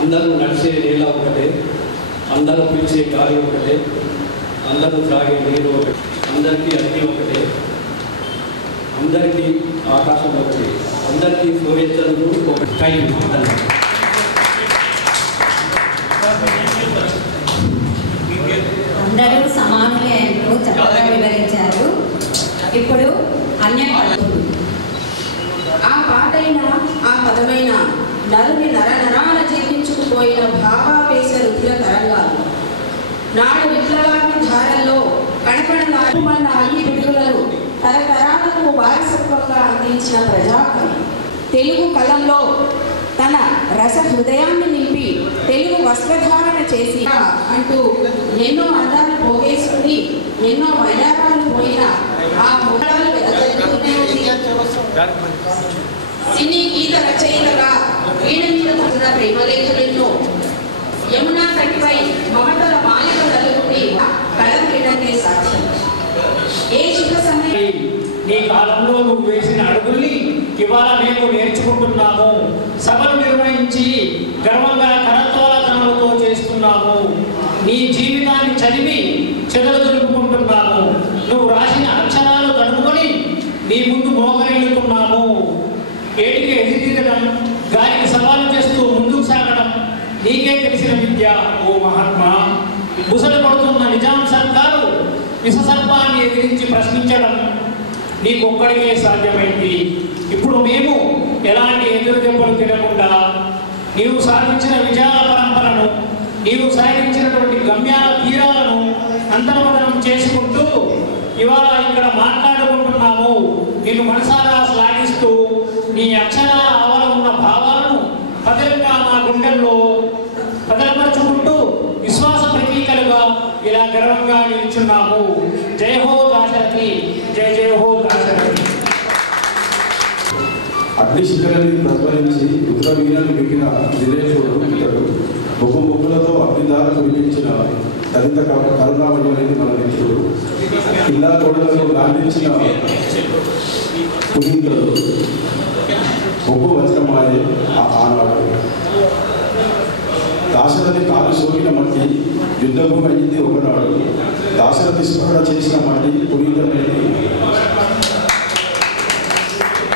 అందరూ నడిచే నేల ఒకటే, అందరూ పిలిచే గాలి ఒకటే, అందరూ త్రాగే నీరు ఒకటే, అందరికీ అగ్ని ఒకటే, అందరికీ ఆకాశం ఒకటే, అందరికీ సూర్యచంద్రుడు ఒకటి. Thank you. అందరూ సమానులే అంటూ చక్కగా వివరించారు. ఇప్పుడు అన్య ఆ పాటైన ఆ పదమైన నరుని నరనరాల జీర్ణించుకుపోయిన భావావేశ రుద్ర తరంగాలు నాడు విప్లవాన్ని ధారల్లో కణకణలాడుమన్న అన్ని పిడుగులను తరతరాలకు వారసత్వంగా అందించిన ప్రజాకవి తెలుగు కళంలో తన రస హృదయాన్ని నింపి తెలుగు వస్త్రధారణ చేసి అంటూ ఎన్నో అందాలు పోగేసుకుని ఎన్నో వైరాగాలు పోయిన ఆ మూలాలు సినీ గీత రచయితగా వీణ మీద పుట్టిన ప్రేమలేఖలెన్నో యమునా తటిపై మమతల మాలిక నలుగురి కళ క్రీడకే సాక్ష్యం. ఏ శుభ సమయం నీ కాలంలో నువ్వు వేసిన అడుగుల్ని ఇవాళ మేము నేర్చుకుంటున్నాము. సభలు నిర్వహించి గర్వంగా కరత్వాలతనంతో చేస్తున్నాము. నీ జీవితాన్ని చదివి చెదరదొరుకుంటున్నాము. నువ్వు రాసిన అక్షరాలు తడుముకొని నీ ముందు మోగరిల్లుతున్నాము. ఏటికి ఎదిరిగడం, గాలికి సవాలు చేస్తూ ముందుకు సాగడం నీకే తెలిసిన విద్య ఓ మహాత్మా. ముసలి పడుతున్న నిజాం సర్కారు విషసర్పాన్ని ఎదిరించి ప్రశ్నించడం నీకొక్కడికే సాధ్యమైంది. ఇప్పుడు మేము ఎలాంటి ఎదురు దెబ్బలు తినకుండా నీవు సాధించిన విజయాల పరంపరను, నీవు సాధించినటువంటి గమ్యాల తీరాలను అంతర్మదనం చేసుకుంటూ ఇవాళ ఇక్కడ మాట్లాడుకుంటున్నాము. నిన్ను మనసారా శ్లాఘిస్తూ నీ అక్షరాల ఆవల ఉన్న భావాలను పదిలంగా మా గుండెల్లో పదలపరుచుకుంటూ విశ్వాస ప్రతీకలుగా ఇలా గర్వంగా నిల్చున్నాము. జై హో దాశరథి, జై జై హో దాశరథి. అగ్ని శిఖరాన్ని ప్రజ్వలించి రుద్ర వీణలు పెట్టిన దినేశుడు ఇతడు బొగ్గు ముగ్గులతో అగ్నిదార కురిపించిన దళిత కరుణామయుని మన నిత్యుడు కిల్లా కోడలలో గాంధించిన పునీతుడు బొగ్గు వజ్రమాయే ఆనాడు దాశరథి కాలు సోకిన మట్టి యుద్ధభూమి అయింది ఒకనాడు. దాశరథి స్మరణ చేసిన మట్టి పునీతమైంది.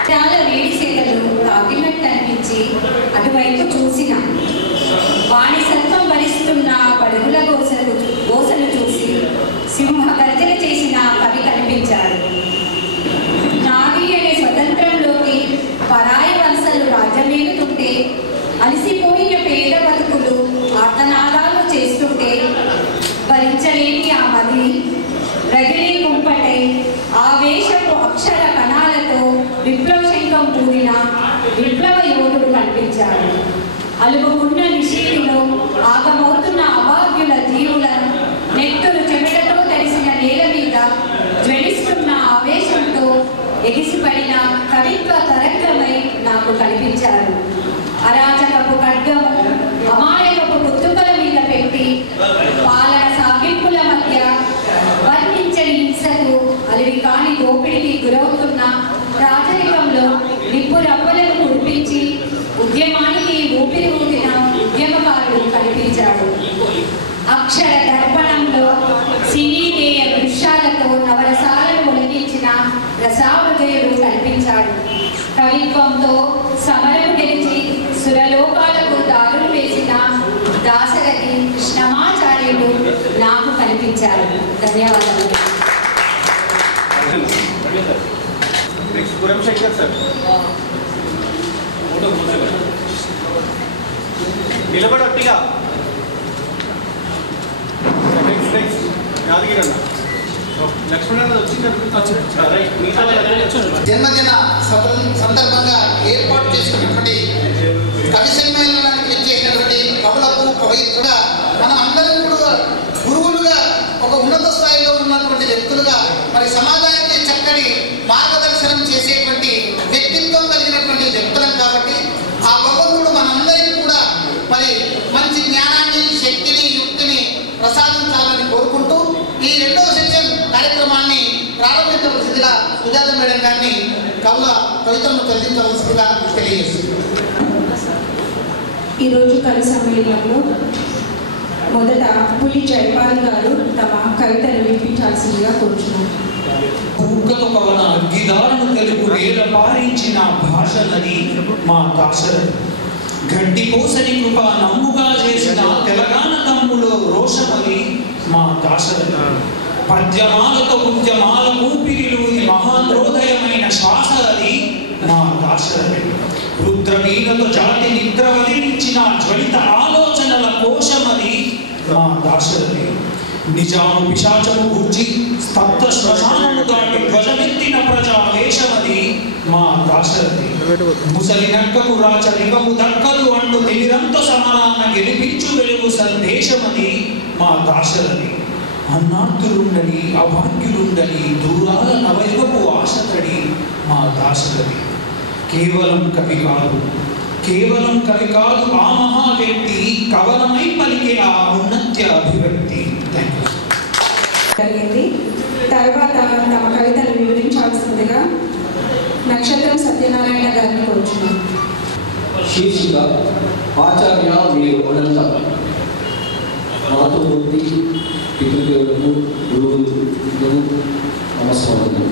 చాలా వేడి సేదలు తాకినట్టు అనిపించి అటువైపు చూసిన బానిసత్వం భరిస్తున్న పడుగుల గోసలు చూసి సింహ గర్జన చేసిన కవి కనిపించాడు. నాది అనే స్వతంత్రంలోకి పరాయి వలసలు రాజ్యమేలుతుంటే అలసిపోయిన పేద బతుకులు ఆర్తనాదాలు చేస్తుంటే భరించలేని ఆ మది రగిలి కుంపటై ఆవేశపు అక్షర కణాలతో విప్లవ శంఖం పూరిన విప్లవ యోధుడు కనిపించాడు. అలుగుకున్న నిషేధిలో ఆగమవుతున్న అభాగ్యుల జీవుల నెత్తులు చెమటతో తడిసిన నేల మీద జ్వలిస్తున్న ఆవేశంతో ఎగిసిపడిన కవిత్వ తరంగమై నాకు కనిపించాడు. అరాచకపు ఖడ్గము అమాయకపు పుత్తుకల మీద పెట్టి పాలన సాగింపుల మధ్య వర్ణించని హింసకు అలివి కాని దోపిడికి గురవుతున్న రాజరికంలో నిప్పు రవ్వలను కురిపించి ఉద్యమానికి ఊపిరి ఊదిన ఉద్యమకారుడు కనిపించాడు. అక్షర దర్పణంలో సినీదేయ దృశ్యాలతో నవరసాలను ఒలిగించిన రసావృదయుడు కనిపించాడు. కవిత్వంతో సమరం గెలిచి సురలోకాలకు దారులు వేసిన దాశరథి కృష్ణమాచార్యుడు నాకు కనిపించారు. ధన్యవాదాలు. నిలబడొట్టిగా జన్మదిన సందర్భంగా ఏర్పాటు చేసినటువంటి కవి సమ్మేళనానికి వచ్చేసినటువంటి కవులకు పవిత్రంగా మనం అందరం కూడా గురువులుగా ఒక ఉన్నత స్థాయిలో ఉన్నటువంటి వ్యక్తులుగా మరి సమాజానికి చక్కని మార్గదర్శనం చేసేటువంటి వ్యక్తిత్వం కలిగినటువంటి వ్యక్తులం కాబట్టి ఆ భగవంతుడు మనందరికీ కూడా మరి మంచి జ్ఞానాన్ని, శక్తిని, యుక్తిని ప్రసాదించాలని కోరుకుంటూ ఈ రెండవ సెషన్ కార్యక్రమాన్ని ప్రారంభించవలసిందిగా సుజాత మేడం గారిని కవుల కవితలను చదివించవలసిందిగా తెలియజేస్తుంది. ఈరోజు కవి సమ్మేళనంలో మొదట పులి జైపాల్ గారు తమ కవితను వినిపించాల్సిందిగా కోరుచున్నారు. కుక్కతో పవన అగ్గిదారును తెలుగు నేల పారించిన భాష నది మా దాశరథి. గడ్డి కోసని కృప నమ్ముగా చేసిన తెలంగాణ తమ్ములో రోషమది మా దాశరథి. పద్యమాలతో ఉద్యమాల ఊపిరిలు మహాద్రోదయమైన శ్వాస అది మా దాశరథి. రుద్రవీణతో జాతి నిద్ర వదిలించిన జ్వలిత ఆలోచనల కోశమది మా దాశరథి. నిజాము పిశాచము గుర్చి స్తబ్ద శ్మశానము దాటి ధ్వజమెత్తిన ప్రజా వేషమది మా దాశరథి. ముసలి నక్కకు రాచరికము దక్కదు అంటూ తిరిరంత సమరాన గెలిపించు వెలుగు సందేశమది మా దాశరథి. అన్నార్థులుండని అభాగ్యులుండని దూరాల నవయుగపు ఆశతడి మా దాశరథి. కేవలం కవి కాదు ఆ మహా వ్యక్తి కవలమై పలికే ఆ ఉన్నత్య అభివ్యక్తి. జరిగింది. తర్వాత తమ కవితను వివరించాల్సిందిగా నక్షత్రం సత్యనారాయణ గారిని కోరుచున్నాం. శీర్షిక ఆచార్య మీరు అనంత. మాతృమూర్తి పితృదేవులకు గురువులకు నమస్కారం.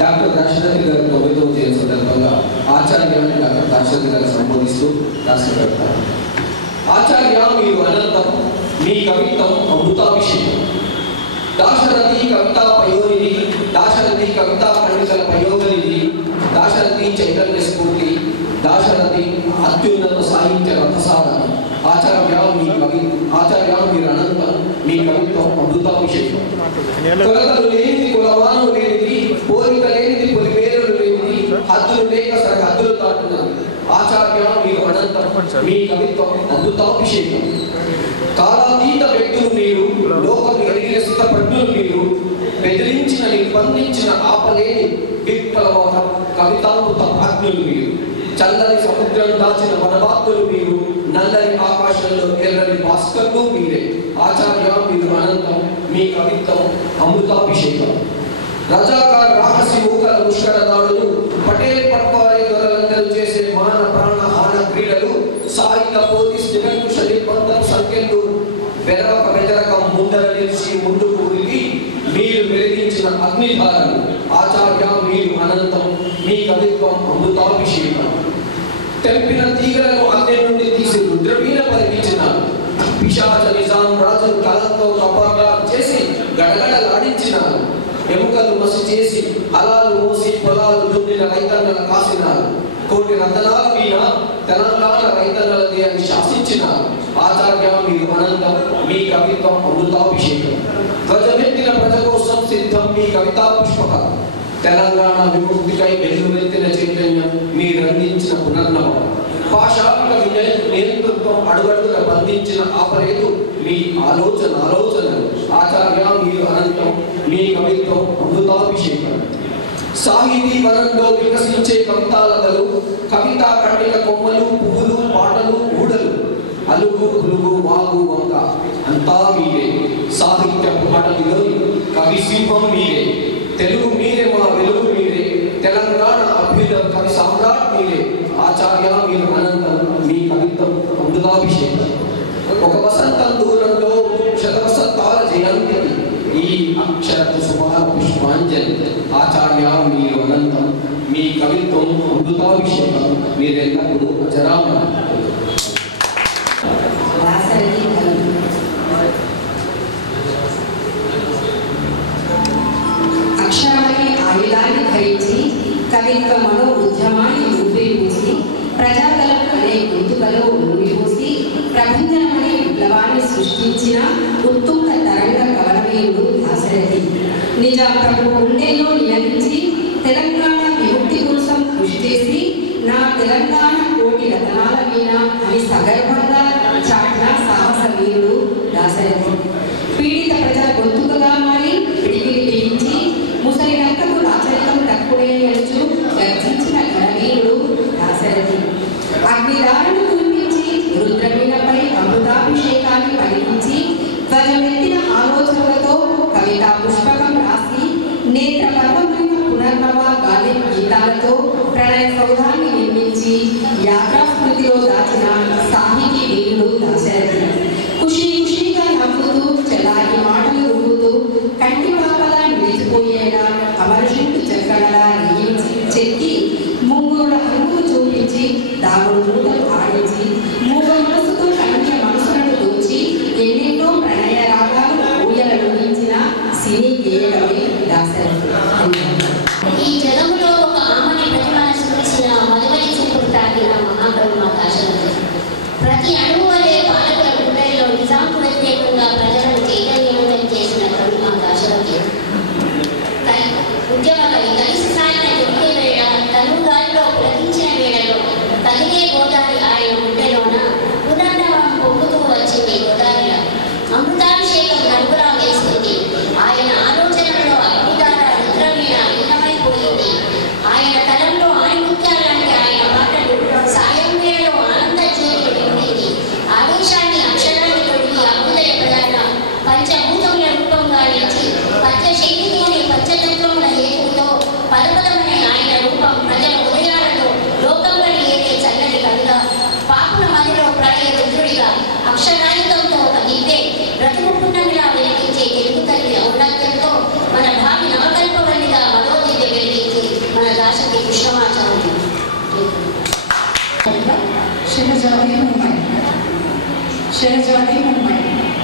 డాక్టర్ దాశరథి గారి 90వ జయంతి సందర్భంగా ఆచార్యాన్ని డాక్టర్ దాశరథి గారిని సంబోధిస్తూ రాష్ట్రపెడతారు. ఆచార్య మీరు అనంతం, మీ కవిత్వం అమృతాభిషేకం. దాశరథి కవితా పయోనిధి, దాశరథి కవితా పండితుల పయోగనిధి, దాశరథి చైతన్య స్ఫూర్తి, దాశరథి అత్యున్నత సాహిత్య రథసాధన. ఆచార్య మీరు అనంతం, మీ కవిత్వం అమృతాభిషేకం. కొలతలు లేనిది కులవాను లేనిది, పోలిక లేనిది పొలిమేరలు లేనిది, హద్దులు లేక సరిహద్దులు దాటున్నది. ఆచార్య మీరు అనంతం, మీ కవిత్వం అమృతాభిషేకం. కాలాతీత వ్యక్తులు మీరు, లోకం ఎరిగిన స్థితప్రజ్ఞులు మీరు, బెదిరించిన నిర్బంధించిన ఆపలేని విప్లవ కవితామృత ప్రాజ్ఞులు మీరు. చల్లని సముద్రం దాచిన వనవాక్కులు మీరు, నల్లని ఆకాశంలో ఎర్రని భాస్కర్లు మీరే. ఆచార్య మీరు అనంతం, మీ కవిత్వం అమృతాభిషేకం. రజాకార్ రాక్షసి మూకల ముష్కర దాడులు, పటేల్ పట్వారీ దొరలందరూ చేసే మాన ప్రాణ హాన క్రీడలు, సాయుధ పోలీస్ నిరంకుశ నిర్బంధం సంఖ్యలు బెరవక బెదరకం ముందర నిలిచి ముందుకు ఉరికి మీరు వెలిగించిన అగ్నిధారలు. ఆచార్య మీరు అనంతం, మీ కవిత్వం అమృతాభిషేకం. తెంపిన తీగలను అగ్ని నుండి తీసి రుద్రవీణ పలికించిన పిశాచ నిజాం రాజు కాలంతో కపాగా చేసి గడగడలాడించినారు. ఎముకలు మసి చేసి అలాలు మోసి పొలాలు దున్నిన రైతన్నల కాసినారు. కోటి రతనాల వీణ తెలంగాణ రైతన్నలది అని శాసించినారు. ఆచార్య మీరు అనంతం, మీ కవిత్వం అమృతాభిషేకం. ధ్వజమెత్తిన ప్రజ కోసం సిద్ధం మీ కవితా పుష్పకం. తెలంగాణ విముక్తికై వెల్లువెత్తిన చైతన్యం మీరు అందించిన పునర్నవం. పాశాలిక నేతృత్వం అడుగడుగున బంధించిన ఆపరేతు మీ ఆలోచనలు. ఆచార్య మీరు అనంతం, మీ కవిత్వం అమృతాభిషేకం. సాహితీ వనంలో వికసించే కవితాలతలు, కవితా ఖండిక కొమ్మలు, పువ్వులు, పాటలు, ఊడలు, అలుగు పులుగు వాగు వంక అంతా మీరే. సాహిత్య పాటలిలోని కవి సింహం మీరే. తెలుగు మీరే, మా వెలుగు మీరే. తెలంగాణ అభ్యుదయ కవి సామ్రాట్ మీరే. ఆచార్య మీరు అనంతం, మీ కవిత్వం అమృతాభిషేకం. ఒక వసంతం దూరంలో శతవసంతాల జయంతి, ఈ అక్షర కుసుమాల పుష్పాంజలి. ఆచార్య మీరు అనంతం, మీ కవిత్వం అమృతాభిషేకం. మీరెల్లప్పుడూ అజరామరం. అక్షరాన్ని ఆయుధాన్ని ధరించి కవిత్వ మనో ఉద్యమాన్ని ఊపిరిపోసి ప్రజాదళం అనే గొంతుకలో ఊరిపోసి ప్రభంజనమనే విప్లవాన్ని సృష్టించిన ఉత్తుంగ తరంగ కవలమేయుడు దాశరథి. నిజ ప్రభు గుండెల్లో నియమించి తెలంగాణ విముక్తి కోసం కృషి చేసి నా తెలంగాణ కోటి రతనాల వీణ అని సగర్వంగా చాటిన సాహస వీరుడు దాశరథి. పీడిత ప్రజల గొంతుకగా మారి పిడికిలి బిగించి ముసలి నక్కకు రాచరికం తక్కువే గెలుచు గర్జించిన గణవీరుడు దాశరథి. అగ్నిదారులు కురిపించి రుద్రవీణపై అమృతాభిషేకాన్ని పలికించి ధ్వజమెత్తిన ఆలోచనలతో కవితా పుష్పకం రాసి నేత్రపర్వమైన పునర్నవ గాలి గీతాలతో ప్రణయ సౌధాన్ని నిర్మించి ప్రతి అణువులే పాలకుల గుండెల్లో నిజాంకు వ్యతిరేకంగా ప్రజలను చైతన్యవంతం చేసిన కవి మా దాశరథి. ఉద్యమకవి కలిసి సాగిన తిరిగే వేళ తను గాలిలో పులకించిన వేళలో కదిలే గోదావరి ఆయన గుండెలోన పునర్నవం పొంగుతూ వచ్చింది గోదావరిలో. అమృతాభిషేకం రంగులా వేస్తుంది. ఆయన ఆలోచనలో అగ్నిదార రుద్రవీణ లీనమైపోయింది. ఆయన తలంలో ఆణిముత్యాలంటే ఆయన మాటలు సాయం వేళలో ఆనంద జ్యోతి వెలిగింది. ఆవేశాన్ని అక్షరాన్ని తొడిగి అభ్యుదయ ప్రధాన పంచభూతముల రూపంగా నిలిచి పద్యశక్తితోని పంచతత్వముల హేతువుతో పరపదమనే ఆయన రూపం ప్రజల ఉదయాలలో లోకంలోని ఏదే చల్లని కవిగా పాపుల మదిలో ప్రళయ రుద్రుడిగా అక్షరాయుధంతో ఒక దివ్వే ప్రతిముఖున్నమిలా వెలిగించే తెలుగు తల్లి ఔన్నత్యంతో మన భావి నవకల్పవల్లిగా మరో దివ్య వెలిగించి మన దాశకి కృష్ణమాచార్యుడు. शहजादी मुंबई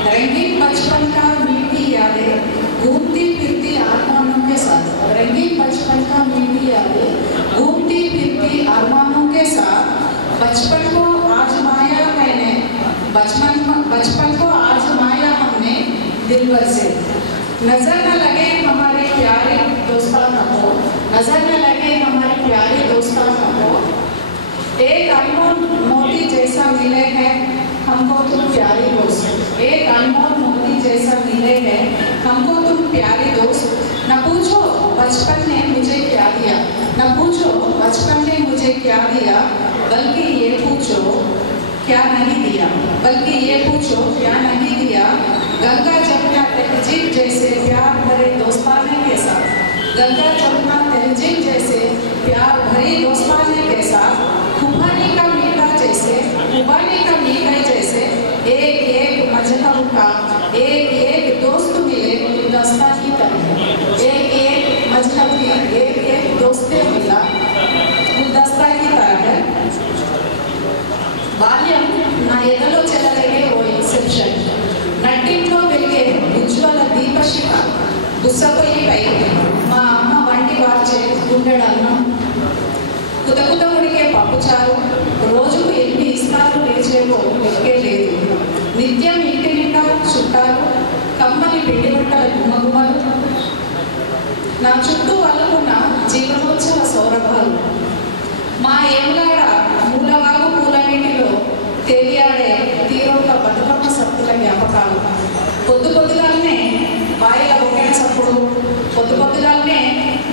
रंगीन बचपन का मीठी यादें घूमती फिरती आरमानों के साथ। रंगीन बचपन का मीठी यादें घूमती फिरती आरमानों के साथ। बचपन को आजमाया मैंने बचपन को आजमाया हमने दिल भर से। नजर न लगे हमारे प्यारे दोस्ताना को, नजर न लगे हमारे प्यारे दोस्ताना को। एक अनमोल मोती जैसा मिले हैं हमको तुम प्यारे दोस्त। एक अनमोल मोती जैसा मिले हैं हमको तुम प्यारे दोस्त। न पूछो बचपन ने मुझे क्या दिया, न पूछो बचपन ने मुझे क्या दिया, बल्कि ये पूछो क्या नहीं दिया, बल्कि ये पूछो क्या नहीं दिया। गंगा जमुना तहजीब जैसे प्यार भरे दोस्ताने के साथ। गंगा जमुना तहजीब जैसे प्यार भरे दोस्ताने के साथ। खुबानी का मीठा जैसे, खुबानी का मीठा जैसे एक एक मजहब का एक एक दोस्त मिले गुलदस्ता की तरह। एक एक मजहब की एक एक दोस्ते मिला गुलदस्ता की तरह। బాల్యం నా ఎదలో చెలరేగే ఓ ఇన్సెప్షన్. నట్టింట్లో వెలిగే ఉజ్వల దీపశిఖ బుస్సపొయ్యిపై మా అమ్మ వంటి వార్చే గుండెడు అన్నం. కుతకుత ఉడికే పప్పుచారు రోజుకు ఎన్ని ఇస్తాలు లేచేవో లెక్కే లేదు. నిత్యం ఇంటి నిండా చుట్టాలు కమ్మని పిండి వంటల గుమ్మగుమ్మలు. నా చుట్టూ అల్లుకున్న జీవనోత్సవ సౌరభాలు. మా ఏములాడ మూలవాగు పూలనీటిలో తేలియాడే తీరొక్క బతుకమ్మ సత్తుల జ్ఞాపకాలు. పొద్దు పొద్దుగానే బాయిల బొక్కెన సప్పుడు, పొద్దు పొద్దుగానే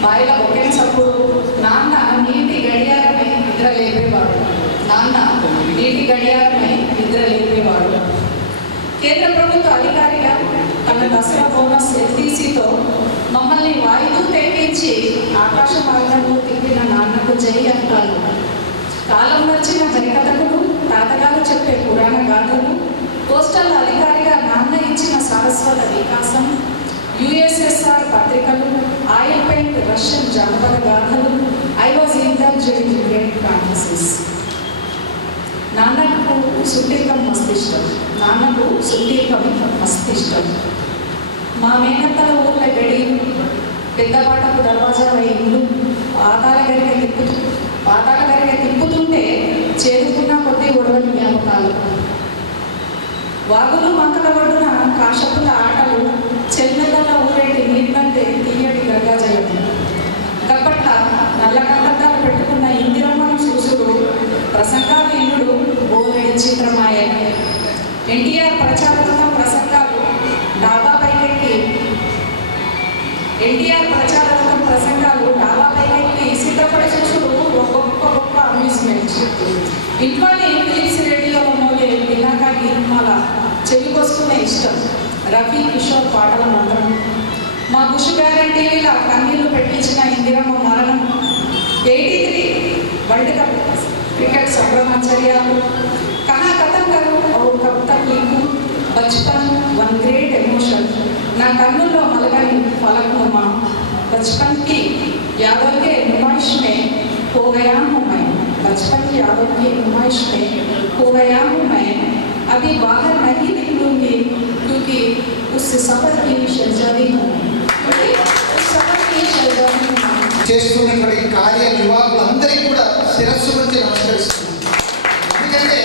బాయిల బొక్కెన సప్పుడు. నాన్న నీటి గడియారమై నిద్ర లేపేవాడు. నాన్న నీటి గడియారమై నిద్ర లేపేవాడు. కేంద్ర ప్రభుత్వ అధికారిగా తన దసరా బోనస్ ఎల్టీసీతో మమ్మల్ని వాయువు తెప్పించి ఆకాశ మార్గంలో తిప్పిన నాన్నకు జై అంటారు. కాలం వచ్చిన హరికథకులు, తాతగారు చెప్పే పురాణ గాథలు, పోస్టల్ అధికారిగా నాన్న ఇచ్చిన సారస్వత వికాసం, యుఎస్ఎస్ఆర్ పత్రికలు, ఆయిల్ పెయింట్ రష్యన్ జానపద గాథలు. I was interned in great Francis. నాన్నకు సుదీర్ఘం మస్తిష్టం. నాన్నకు సుదీర్ఘం మస్తిష్టం. మా మేనత్తల ఊర్ల గడి పెద్దపాటకు దర్వాజా ఇల్లు పాతాల గరిగ తిప్పుతుంటే చేరుకున్న కొద్ది గొడవలు జ్ఞాపకాలు. వాగులు మంకల ఒడ్డున కాశపుల ఆటలు, చెన్నెల ఊరేటి నీళ్ళంటే తీయటి గంగాజలం. కప్పట్ల నల్ల కళ్ళద్దాలు పెట్టుకున్న ఇందిరమ్మను చూసుడు, ప్రసంగాలు ఇల్లుడు బోలెడి చిత్రమాయ. ఎన్టీఆర్ ప్రచారంతో ప్రసంగాలు డాబా పైకెక్కి సిద్ధపడి చూసుడు గొప్ప గొప్ప అమ్యూజ్మెంట్. ఇంట్లోని ఫిలిప్స్ రేడియోలో మోగే పినాకా గీర్మాల చెవికొసుకునే ఇష్టం. రఫీ కిషోర్ పాటల మంత్రం. మా బుష్ గ్యారంటీల కన్నీళ్లు పెట్టించిన ఇందిరమ్మ మరణం. 83 వరల్డ్ కప్ క్రికెట్ సంభ్రమాచర్యాలు. కహా ఖతం కరు ఔర్ కబ్ తక్ లిఖూ బచ్పన్ వన్ గ్రేట్ ఎమోషన్. నా కన్నుల్లో మలగని ఫలక్నుమా. बचपन की यादों के नुमाइश में खो गया हूँ मैं. बचपन की यादों की नुमाइश में खो गया हूँ मैं. अभी बाहर नहीं निकलूंगी क्योंकि उस सफर की शहजादी हूँ. उस सफर की शहजादी हूँ. చేస్తున్నటువంటి కార్యనిర్వాహకులందరికీ కూడా శిరస్సు నుంచి నమస్కరిస్తున్నాను. ఎందుకంటే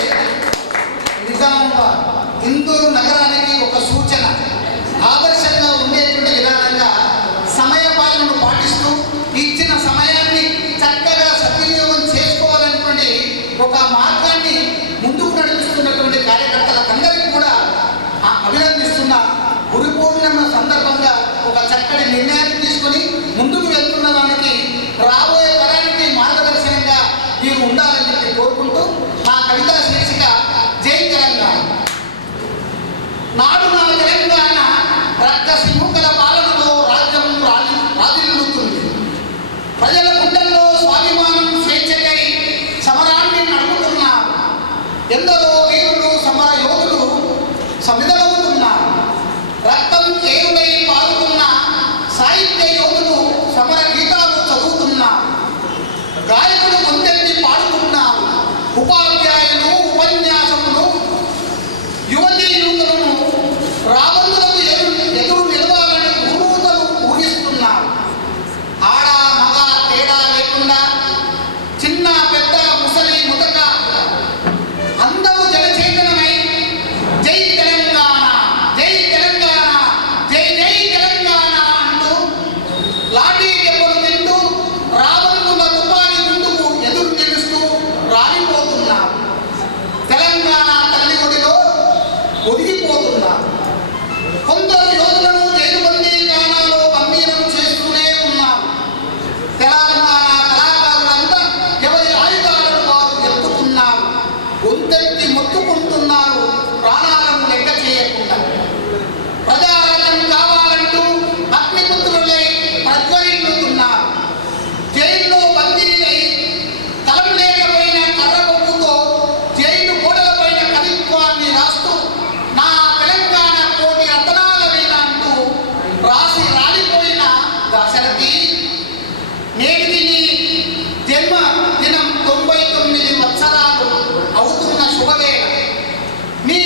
నిజామాబాద్ ఇందూరు నగరానికి ఒక సూచన, ఆదర్శంగా ఉండేటువంటి విధానంగా సమయపాలనను పాటిస్తూ ఇచ్చిన సమయాన్ని చక్కగా సద్వినియోగం చేసుకోవాలనేటువంటి ఒక మార్గాన్ని ముందుకు నడిపిస్తున్నటువంటి కార్యకర్తలందరికీ కూడా అభినందిస్తున్న. గురు పూర్ణిమ సందర్భంగా ఒక చక్కటి నిర్ణయాన్ని తీసుకొని ముందుకు వెళ్తున్న దానికి రాబోయే తరానికి మార్గదర్శనంగా మీరు ఉండాలని చెప్పి కోరుకుంటూ నా కవితా శీర్షిక జై తెలంగాణ. నాడు నా తెలంగాణ రక్త సింహుకల పాలనలో రాజ్యం రాజిల్లుతుంది. ప్రజల గుండెల్లో స్వాభిమానం స్వేచ్ఛకై సమరాన్ని నడుపుతున్నారు. ఎందరో వీరులు సమర యోధులు సమిధలవుతున్నారు. రక్తం ఏరులై పారుతున్న సాహిత్య యోధులు సమర గీతాలు చదువుతున్నారు. గాయకులు ముందెత్తి పాడుతున్నారు. ఉపాధ్యాయులు ఉపన్యాసకులు యువతీ యువకులను రాబందులకు ఎదురు నిలవాలని ఊరూతలు ఊహిస్తున్నారు. ఆడ మగ తేడా లేకుండా చిన్న పెద్ద ముసలి ముతక అందరూ జనచైతన్యమై జై తెలంగాణ, జై తెలంగాణ, జై జై తెలంగాణ అంటూ లాఠీ దెబ్బలు తింటూ రాబందుల తుపాకీ ముందుకు ఎదురు నిలుస్తూ రాలిపోతున్నారు. తెలంగాణ తల్లి ఒడిలో ఒదిగిపోతున్నారు. కొందరు యోధులను జైలుబందీ కాణాలో బందీలను చేస్తూనే ఉన్నారు. తెలంగాణ కళాకారులంతా ఎవరి ఆయుధాలను వారు ఎత్తుకున్నారు. గొంతెత్తి మొత్తుకుంటున్నారు ప్రాణాలను లెక్క చేయకుండా. ప్రజారాజ్యం కావాలంటూ అగ్నిపుత్రులై ప్రజ్వరిల్లుతున్నారు. జైల్లో బందీలై కలం లేకపోయిన కర్రబొక్కుతో జైలు గోడలపైన కవిత్వాన్ని రాస్తూ నా తెలంగాణ కోటి రతనాల వీణ అంటూ రాసి రాలిపోయిన దాశరథి, నేటికి నీ జన్మ దినం 99 సంవత్సరాలు అవుతున్న శుభవేళ. నీ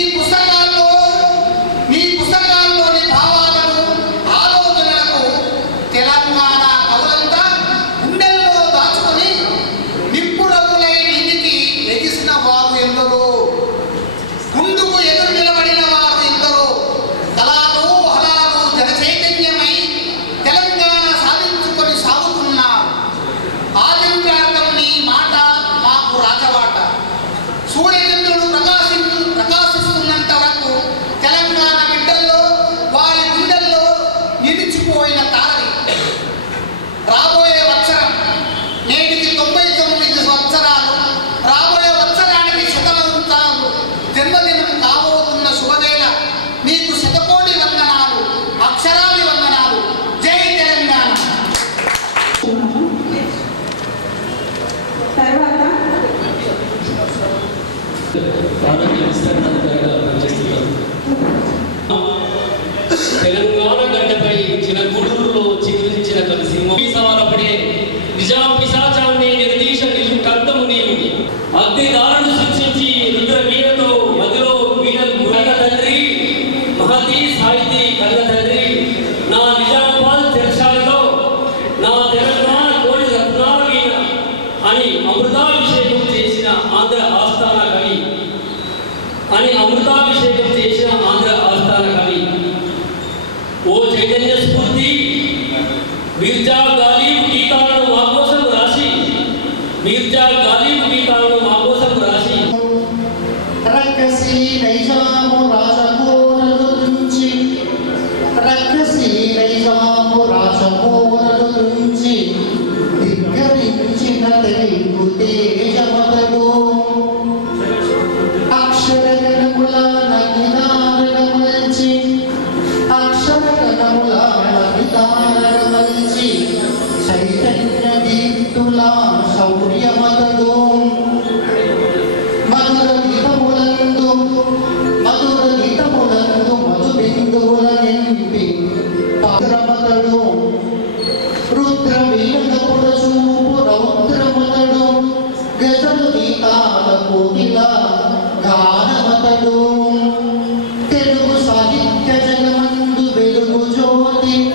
పుస్తకాల్లోని భావాలను ఆలోచనలకు తెలంగాణ కవులంతా గుండెల్లో దాచుకొని నిప్పురవ్వులై నీటికి ఎగిసిన వారు ఎందరో, గుండుకు ఎదురు నిలబడిన వారు ఎందరో. కళాలు హలాలు జనచైతన్యమై తెలంగాణ సాధించుకొని సాగుతున్నారు. ఆదిత్యార్థం నీ మాట మాకు రాజవాట. సూర్యచంద్రుడు ప్రకాశిస్తున్నంత వరకు తెలంగాణ బిడ్డల్లో వారి గుండెల్లో నిలిచిపోయిన తారని. రాబోయే వత్సరం నేటికి 99 సంవత్సరాలు, రాబోయే వత్సరానికి శతమంతాలు జన్మదినం కాబోతున్న శుభవేళ నీకు శతకోటి వందనాలు, అక్షరాలి వందనాలు. జై తెలంగాణ. తర్వాత ప్రాధాన్య విస్తరణాధికారిగా పనిచేస్తున్నారు. తెలంగాణ గడ్డపై ఇచ్చిన గుడుల్లో చిగురించిన కవి సింహం సవాలపడే నిజాం పిశాచాన్ని నిర్దీశ కర్తము నీవు. అగ్నిదారుడు సృష్టించి రుద్ర వీణతో మదిలో వీణలు కళ్ళ తండ్రి, మహతీ సాహితీ కళ్ళ తండ్రి. నా నిజామాబాద్ తెరసాలలో నా తెలంగాణ కోటి రత్నాల వీణ అని అమృతాభిషేకం చేసిన ఆంధ్ర ఆస్థాన కవి ఓ చైతన్య స్ఫూర్తి మీర్జా గాలిబ్ గీతాలను మా కోసం రాసి రక్కసి నైజాము రాజమోరలు నుంచి ధిక్కరించిన తెలుగు తేజమతడు. అక్షరగణముల నగినారగమల్చి చైతన్య దీప్తుల శౌర్యమతడు. మధుర గీతములందు మధు బిందువుల నింపి పాత్రమతడు. రుద్ర వీణపుడ చూపు రౌద్రమతడు. గజలు గీతాల కోకిల గానమతడు. తెలుగు సాహిత్య జగమందు వెలుగు జ్యోతి.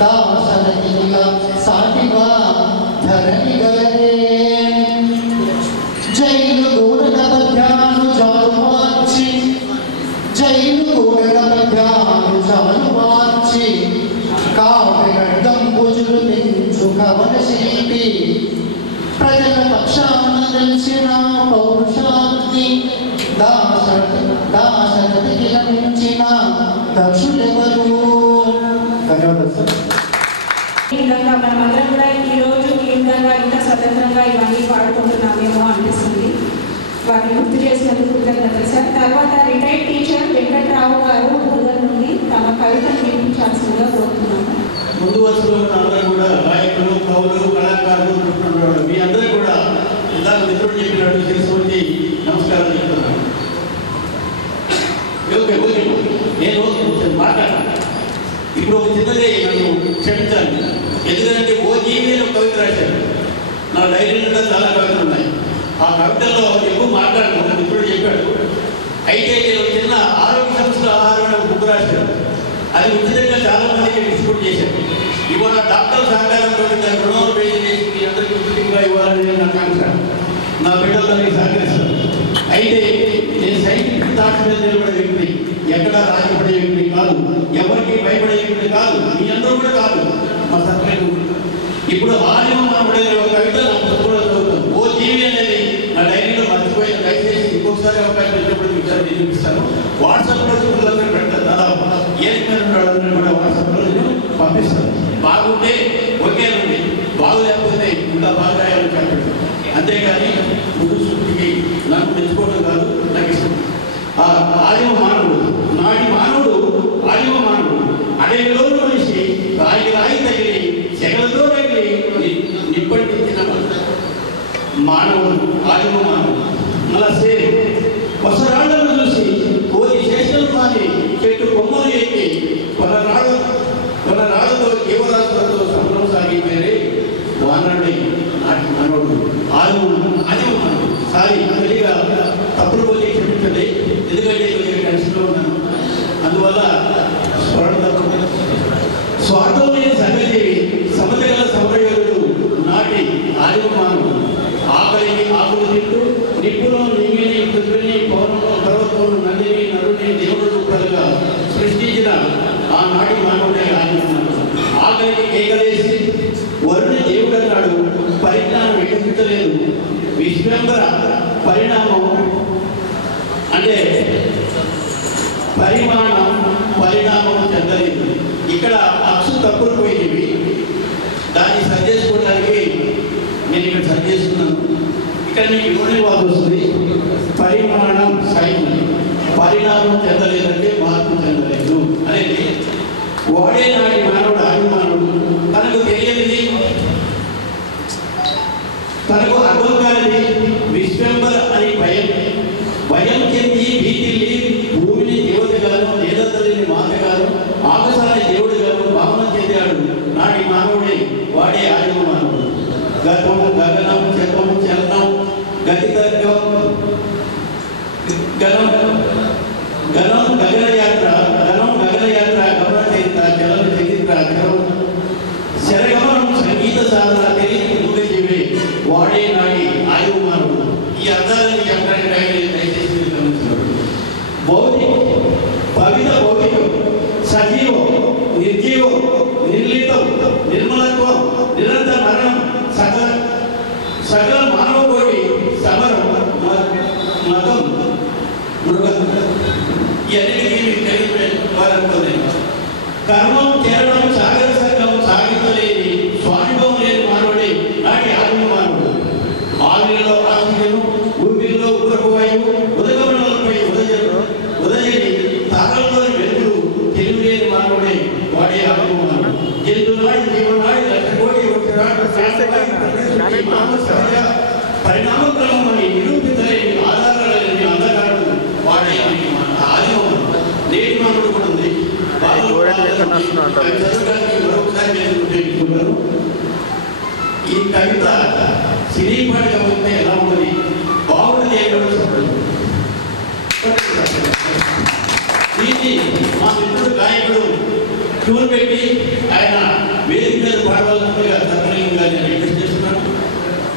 దాసరథిగా సాటిగా ధరణి గలరే. స్వతంత్రంగా ఇవన్నీ వాడుకుంటున్నామేమో అనిపిస్తుంది. వాటిని గుర్తు చేసినందుకు కృతజ్ఞతలు సార్. తర్వాత రిటైర్డ్ టీచర్ వెంకట్రావు గారు భూగల్ నుండి తమ కవితను వినిపించాల్సిందిగా కోరుతున్నాము. ముందు వరుసలో ఉన్న అందరూ కూడా గాయకులు, కవులు, కళాకారులు చూస్తున్నారు. మీ అందరూ కూడా ఇందాక మిత్రుడు చెప్పినట్టు తెలుసుకొని నమస్కారం చెప్తున్నాను. ఓకే ఓకే, నేను మాట్లాడాను. ఇప్పుడు ఒక చిన్నదే నన్ను క్షమించాలి. ఎందుకంటే ఓ జీవి ఒక కవిత రాశాను. నా డైరీలో చాలా కవితలు ఉన్నాయి. ఆ కవితల్లో ఎక్కువ మాట్లాడను, మిత్రుడు చెప్పాడు. అయితే నేను చిన్న ఆరోగ్య సంస్థల ఆహారం బుక్ రాశాను. అది ఉచితంగా చాలా మందికి డిస్ట్రిబ్యూట్ చేశాను. ఇవాళ డాక్టర్ సహకారంతో దాని రుణాలు పే చేసి మీ అందరికీ ఉచితంగా ఇవ్వాలని నా కాంక్ష. నా బిడ్డలు దానికి సహకరిస్తారు. అయితే నేను సైంటిఫిక్ థాట్స్ మీద నిలబడే వ్యక్తి, ఎక్కడా రాజపడే వ్యక్తి కాదు, ఎవరికి భయపడే వ్యక్తి కాదు, మీ అందరూ కూడా కాదు. మా సత్యం ఇప్పుడు ఆదిమ మానవుడే ఒక కవిత నా పుస్తకంలో చదువుతాను. ఓ జీవి అనేది నా డైరీలో మర్చిపోయిన, దయచేసి ఇంకొకసారి అవకాశం వచ్చినప్పుడు విచారణ చూపిస్తాను. వాట్సాప్లో చూడాలని పెడతాను. దాదాపు ఏదైనా కూడా వాట్సాప్లో నేను పంపిస్తాను. బాగుంటే ఒకే నుండి, బాగులేకపోతే ఇంకా బాగా రాయాలని చెప్పండి. అంతేగాని ముందు సూటికి నన్ను మెచ్చుకోవడం కాదు, నాకు ఇష్టం. ఆదిమ మానవుడు, నాటి మానవుడు ఆదిమ మానవుడు, అడవిలో మనిషి రాయి రాయి తగిలి సెగలతో తగిలి నిప్పటించిన మానవుడు ఆదిమ మానవుడు. అలా సేమ్ కొసరాళ్లను చూసి కోటి శేషలు మాని చెట్టు కొమ్మలు ఎక్కి కొనరాళ్లతో జీవరాశులతో సమరం సాగిపోయే వానరుడి నాటి మానవుడు ఆదిమ మానవుడు. సారీ, కొద్దిగా తప్పులు పోతే క్షమించండి, ఎందుకంటే కొద్దిగా టెన్షన్లో ఉన్నాను. అందువల్ల స్మరణ తప్పకుండా స్వార్థం లేని సంగతివి సమతగల సమరయోధుడు నాటి ఆదిమ మానవుడు. ఆకలిని ఆకులు తింటూ నిప్పులో నింగిని పృథ్విని పౌరంలో పర్వతంలో నందిని నరుని దేవుడు రూపాలుగా సృష్టించిన ఆనాటి మానవుడే ఆదిమ మానవుడు. ఆకలికి కేకలేసి వరుణి దేవుడు అన్నాడు. పరిజ్ఞానం వికసించలేదు. విశ్వంబర పరిణామం అంటే పరిణామం చెందలేదు. ఇక్కడ అచ్చు తప్పులు పోయినవి, దాన్ని సరి చేసుకోవడానికి నేను ఇక్కడ సరి చేసుకున్నాను. ఇక్కడ మీకు యూనిట్ వాల్సి వస్తుంది. పరిమాణం సైన్, పరిణామం చెందలేదంటే మార్పు చెందలేదు అనేది. వాడే నాటి మానవుడు ఆది మానవుడు. తనకు తెలియనిది, తనకు అర్థం కానిది విశ్వంబర అని భయం చెంది భీతిల్లి భూమిని దేవతగాను, నేదతల్లిని మాతగాను, ఆకాశాన్ని దేవుడిగాను భావన చెందాడు నాటి మానవుడే. వాడే ఆదిమ మానవుడు. గతం గగనం చకం చలనం గతితర్గం గగన యాత్ర గమన చరిత్ర చలన చరిత్ర శరగమనం సంగీత సాధన తెలియని ముందు జీవే వాడే నాటి ఆదిమ మానవుడు. ఈ అర్థాలను చెప్పడానికి దయచేసి గమనించాడు. భౌతికం సజీవం, నిర్జీవం, నిర్లితం, నిర్మలత్వం, నిరంతర మరణం, సకల మానవ కోటి సమరం, మతం, మృగం, ఇవన్నీ తెలియవారనుకోలేదు. కర్మం చేరడం సాగర సర్గం సాగించలేని స్వానుభవం లేని మానవుడే నాటి ఆదిమ మానవుడు. ఆవిరిలో ఆక్సిజను, ఊపిరిలో ఉగ్రపు వాయువు, ఉదగమనాలపై ఉదయని తారల్లోని వెలుగులు తెలియలేని మానవుడే వాడే ఆదిమ మానవుడు. జంతువులాడి జీవనాడి లక్ష కోటి పరిణామ క్రమం అని నిరూపించలేని ఆధారాలు లేని అంధకారుడు వాడే ఆదిమ మానవుడు. నేటి మానవుడు కూడా ఉంది. చదవడానికి మరొకసారి నేను ఈ కవిత సినీ పాటగా ఉంటే ఎలా ఉంటుంది, బాగుంటుంది దీన్ని మా మిత్రుడు గాయకుడు టూర్ పెట్టి ఆయన వేదిక మీద పాడవలసిందిగా తప్పనిగా నేను రిక్వెస్ట్ చేస్తున్నాను.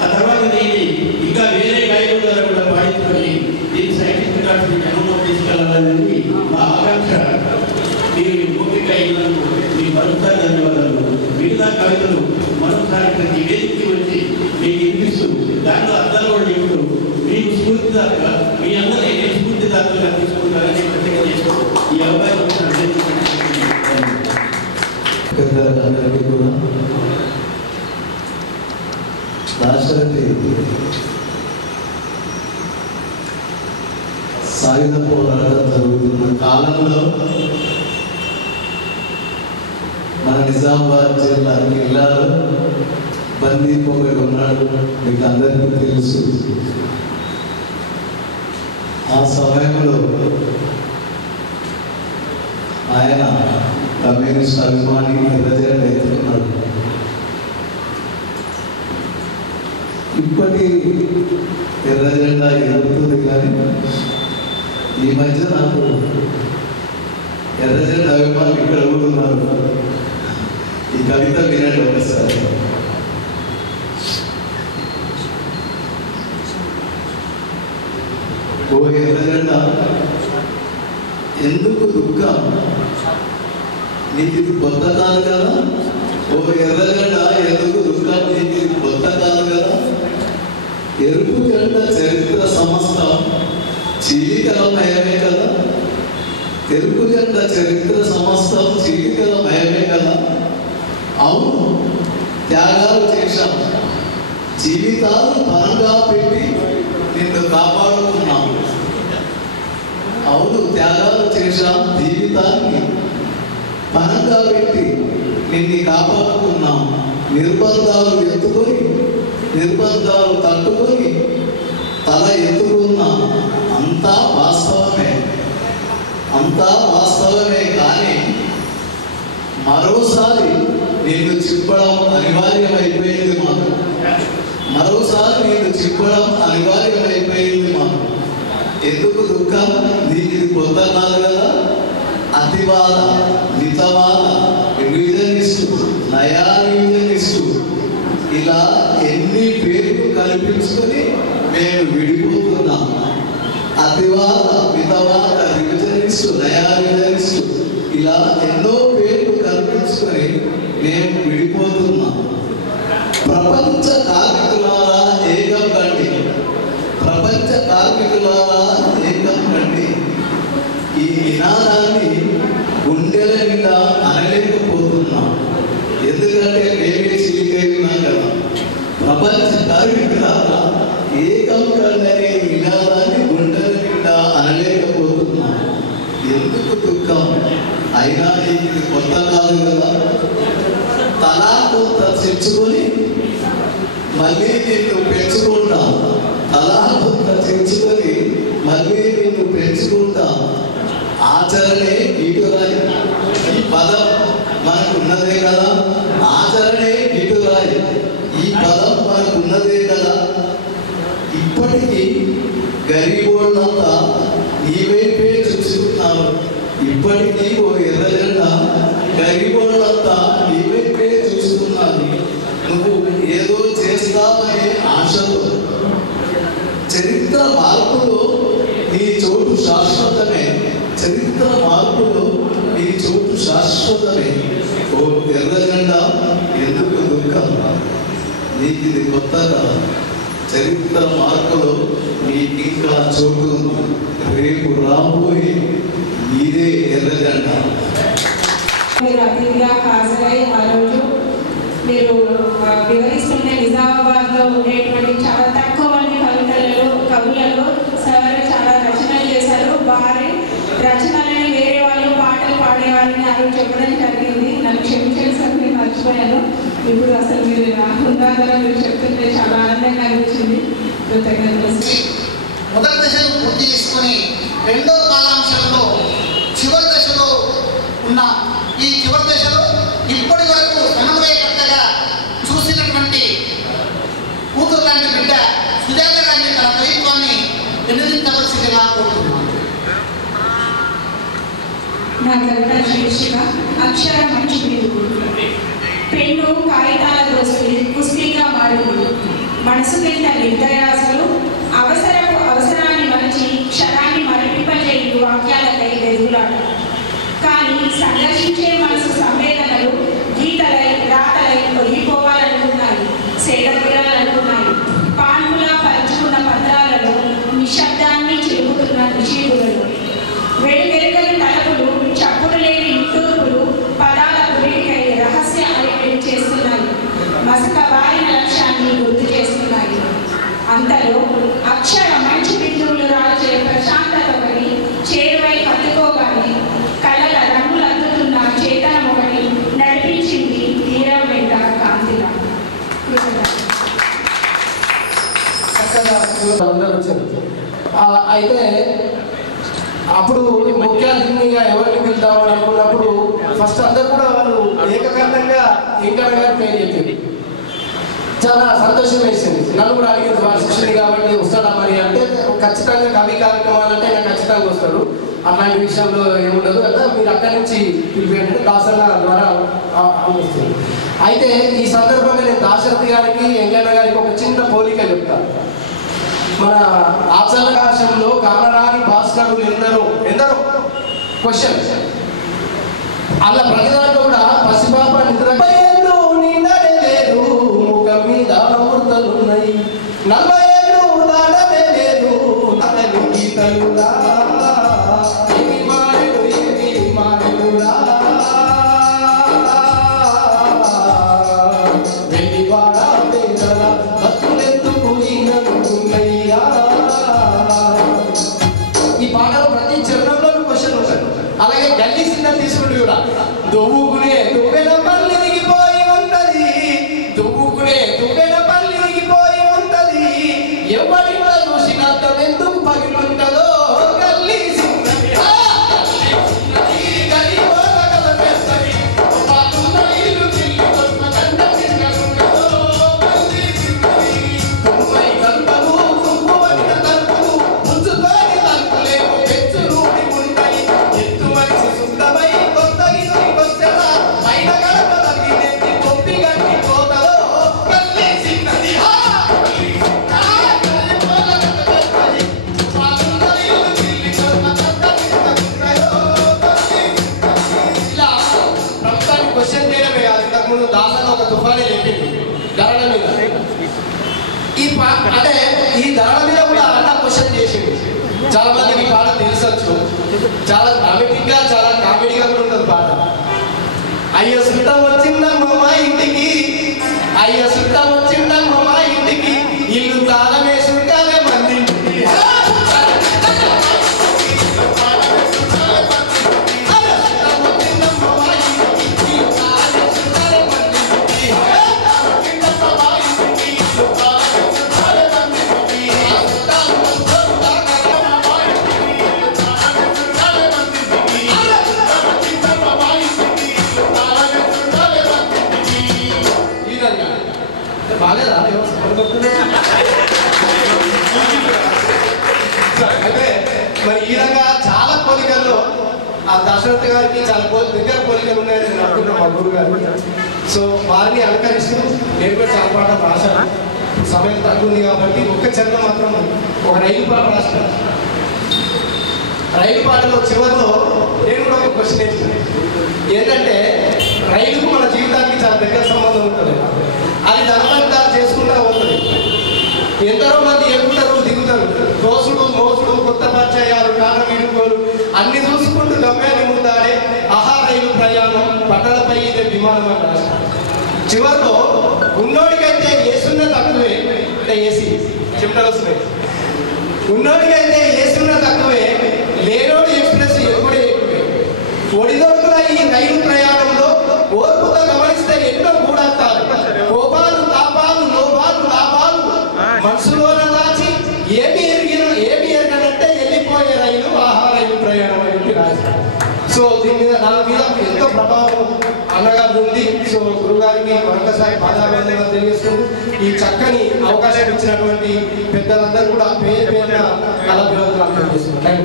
ఆ తర్వాత దీన్ని ఇంకా వేరే గాయకుల ద్వారా కూడా పాడించుకొని దీన్ని సైంటిఫిక్ థాట్స్ జనంలో తీసుకెళ్లాలనేది మా ఆకాంక్ష. మీరు ఓపిక అయినందుకు మీకు మరొకసారి ధన్యవాదాలు. మిగతా కవితలు మరొకసారి ప్రతి వేదికకి వచ్చి మీకు వినిపిస్తూ దాంట్లో అర్థాలు కూడా చెప్తూ మీకు స్ఫూర్తిదారుగా మీ అందరినీ నేను స్ఫూర్తిదారులుగా తీసుకుంటారని ప్రత్యేక చేస్తూ ఈ అవకాశం అందరికీ కూడా దాశరథి సాయుధ పోరాటం జరుగుతున్న కాలంలో మన నిజామాబాద్ జిల్లా జిల్లాలో బందీ పొగడు ఉన్నాడు, మీకు అందరికీ తెలుసు. ఆ సమయంలో ఆయన కమ్యూనిస్ట్ అభిమాని ఎర్రజెండా ఎత్తుకున్నాడు. ఇప్పటి ఎర్రజెండా ఎదుగుతుంది, కానీ ఈ మధ్య నాకు ఎర్రజెండా అభిమానులు ఇక్కడ కూడా ఉన్నారు. ఈ కవిత వినండి ఒకసారి. ఓ ఎర్రజెండా ఎందుకు దుఃఖం, నీకు ఇది కొత్త కాదు కదా. ఓ ఎర్రజెండా ఎందుకు దుఃఖం, నీకు ఇది కొత్త కాదు కదా. ఎరుపు జెండా చరిత్ర సమస్తం చీలికలమయమే కదా. ఎరుపు జెండా చరిత్ర సమస్తం చీలికలమయమే కదా. అవును, త్యాగాలు చేశాం, జీవితాలు పరంగా పెట్టి నిన్ను కాపాడుకున్నాం. అవును, త్యాగాలు చేశాం, జీవితాన్ని పరంగా పెట్టి నిన్ను కాపాడుకున్నాం. నిర్బంధాలు ఎత్తుకొని, నిర్బంధాలు తట్టుకొని తల ఎత్తుకున్నాం. అంతా వాస్తవమే, అంతా వాస్తవమే. కానీ మరోసారి నిన్ను చిప్పడం అనివార్యమైపోయింది మాకు. మరోసారి నిన్ను చిప్పడం అనివార్యమైపోయింది మాకు. ఎందుకు దుఃఖం, నీకు ఇది కొత్త కాదు కదా. అతివాద, మితవాద, రివిజనిస్టు, నయా రివిజనిస్టు, ఇలా ఎన్ని పేర్లు కల్పించుకొని మేము విడిపోతున్నాం. అతివాద, మితవాద, రివిజనిస్టు, నయా రివిజనిస్టు, ఇలా ఎన్నో పేర్లు కల్పించుకొని మేము విడిపోతున్నాం. ప్రపంచ కార్మికులారా ఏకం కండి, ప్రపంచ కార్మికులారా ఏకం కండి. ఈ నినాదాన్ని గుండెల మీద అనలేకపోతున్నాం. ఎందుకంటే మేమే చిలికై ఉన్నాం కదా. ప్రపంచ కార్మికులారా ఏకం కండి అనే నినాదాన్ని గుండెల మీద అనలేకపోతున్నాం. ఎందుకు దుఃఖం, అయినా ఇది కొత్త కాదు కదా. తలా కొంత తెచ్చుకొని మళ్ళీ నిన్ను పెంచుకుంటాం. తలా కొంత తెచ్చుకొని మళ్ళీ నిన్ను పెంచుకుంటాం. ఆచరణే ఇటురాయి, ఈ పదం మనకు ఉన్నదే కదా. ఆచరణే ఇటురాయి, ఈ పదం మనకు ఉన్నదే కదా. ఇప్పటికీ గరీబోళ్ళంతా నీ వైపే చూసుకున్నారు. ఇప్పటికీ ఓ ఎర్రజెండా గరీబోళ్ళంతా నీ వైపే చూస్తున్నారు. నువ్వు ఏదో చేస్తావనే ఆశతో. చరిత్ర మార్పులో నీ చోటు శాశ్వతమే, చరిత్ర మార్పులో నీ చోటు శాశ్వతమే. ఓ ఎర్రజెండా ఎందుకు దుఃఖం, నీకు ఇది కొత్తగా. చరిత్ర మార్పులో నీకు ఇంకా చోటు ఉంది. రేపు రాబోయే నీదే ఎర్రజెండా. మీరు అతిథిగా హాజరై ఆ రోజు మీరు వివరిస్తుంటే నిజామాబాద్లో ఉండేటువంటి చాలా తక్కువ మంది కవులలో సార్ చాలా రచనలు చేశారు. వారి రచనలని వేరే వాళ్ళు పాటలు పాడేవాళ్ళని ఆ రోజు చెప్పడం జరిగింది. నన్ను క్షమించండి సార్, నేను మర్చిపోయాను. ఇప్పుడు అసలు మీరు రాకుండా మీరు చెప్తుంటే చాలా ఆనందంగా అనిపించింది. కృతజ్ఞతలు. మొదటి దశను పూర్తి చేసుకొని రెండో కాలాంశంలో చివరి దశలో ఉన్న ఈ చివరి దశలో ఇప్పటి వరకు సమన్వయకర్తగా చూసినటువంటి కూతురు లాంటి బిడ్డ సుజాత గారిని తన కవిత్వాన్ని వినియోగించవలసిందిగా కోరుతున్నాను. నా కవిత శీర్షిక అక్షర మంచు బిందువు. పెన్ను కాగితాల దోసులు కుస్తీగా మారింది. మనసు కింద నిర్దయాసలు అవసరాన్ని మరిచి క్షణాన్ని మరిపింపజేయు వాక్యాలకై వెలుగులాట. కానీ సంఘర్షించే మనసు సంవేదనలు గీతలై రాతలై ఒరిగిపోవాలనుకున్నాయి, సేదతీరాలనుకున్నాయి. పాన్పులా పరుచుకున్న పత్రాలలో నిశ్శబ్దాన్ని చిలుకుతున్న నిషేధులలో వెలుగెరగని తలపులు, చప్పుడు లేని ఇంటూర్పులు పదాల పురిటికై రహస్య అలిపిడి చేస్తున్నాయి. మసక వారిన లక్ష్యాన్ని గుర్తు చేస్తున్నాయి. అందరూ వచ్చారు. అయితే అప్పుడు ముఖ్య అతిథిగా ఎవరిని పిలుద్దామని అనుకున్నప్పుడు ఫస్ట్ అందరు కూడా వాళ్ళు ఏకకాంతంగా వెంకన్న గారి పేరు చెప్పింది. చాలా సంతోషం వేసింది. నన్ను కూడా అడిగింది వారి శిష్యుని కాబట్టి వస్తాడా మరి అంటే ఖచ్చితంగా కవి కార్యక్రమాలు అంటే నేను ఖచ్చితంగా వస్తాడు, అట్లాంటి విషయంలో ఏముండదు కదా, మీరు అక్కడి నుంచి పిలిపేయండి దాసన్న ద్వారా వస్తుంది. అయితే ఈ సందర్భంగా నేను దాశరథి గారికి వెంకన్న గారికి ఒక చిన్న పోలిక చెప్తాను. మన ఆచరణాకాశంలో కానరాని భాస్కరులు ఎందరో క్వశ్చన్ అలా ప్రతి దాంట్లో కూడా పసిపాప నిద్ర నిండనే లేదు, ముఖం మీద అమృతలున్నాయి, 40 ఏళ్ళు దాడనే లేదు, నడని గీతలులా ఏమి మారెలురా వెళ్ళివాడ పేదల భక్తులెందుకు ఈననుకున్నయ్యా. ఈ పాటలో ప్రతి చరణంలో క్వశ్చన్ ఉంటాడు. అలాగే గల్లీ సినిమా తీసుకుంటే కూడా దువ్వుకునే దువ్వెన పల్లి దిగిపోయి ఉంటది, దువ్వుకునే దువ్వెన పల్లి దిగిపోయి ఉంటది, ఎవరిలో చూసినంత ఎందుకు పగిలుంటదో గల్లీ అంటే ఈ ధరల మీద కూడా అన్న క్వశ్చన్ చేసింది. చాలా మందికి పాట తెలుసొచ్చు, చాలా డ్రామాటిక్ గా చాలా కామెడీగా కూడా ఉంటుంది పాట. అయ్య సుట్టం వచ్చిందమ్మ మా ఇంటికి, అయ్య సుట్టం వచ్చిందమ్మ మా ఇంటికి, ఇల్లు తాళమే సుట్టాలే మంది అయితే మరి ఈ రకంగా చాలా పోలికల్లో ఆ దశరథ గారికి చాలా దగ్గర పోలికలు ఉన్నాయని నేను అనుకుంటున్నాను మా గురువు గారు. సో వారిని అనుకరిస్తూ నేను కూడా చాలా పాట రాశాను. సమయం తక్కువ ఉంది కాబట్టి ఒక్క చరణం మాత్రం ఒక రైలు పాట రాశాను. రైలు పాటలో చివరిలో నేను కూడా ఒక క్వశ్చన్ వేసాను. ఏంటంటే రైలుకు మన జీవితానికి చాలా దగ్గర సంబంధం ఉంటుంది. అది ధనవంతాలు చేసుకుంటూ పోతుంది. ఎందరో మంది ఎక్కుతారు దిగుతారు, దోసుడు మోసుడు కొత్త పరిచయాలు కారణం ఇడుకోలు అన్ని చూసుకుంటూ గమ్యాన్ని ముందాడే రైలు ప్రయాణం పట్టణపై ఇదే విమానం అని రాశారు. చివరిలో ఉన్నోడికైతే ఏసున్న తక్కువే, అంటే ఏసీ చెమటలు వస్తున్నాయి, ఉన్నోడికైతే ఏసున్న తక్కువే, లేనోడి ఎక్స్ప్రెస్ ఎప్పుడే ఎక్కువే, ఒడిదొడుకుల ఈ రైలు ప్రయాణంలో ఓర్పుతో గమనిస్తే ఎన్నో కూడతారు, కోపాలు తాపాలు లోపాలు లాభాలు మనసులోన దాచి ఏమి ఎరగనంటే వెళ్ళిపోయే రైలు రైలు ప్రయాణం అని రాశారు. సో దీని మీద నా మీద ఎంతో ప్రభావం అన్నగారు ఉంది. సో గురుగారికి మరొకసారి పాదాభివందనలు తెలియజేస్తూ ఈ చక్కని అవకాశం ఇచ్చినటువంటి పెద్దలందరూ కూడా పేరున కళాభివందనలు తెలియజేస్తున్నారు.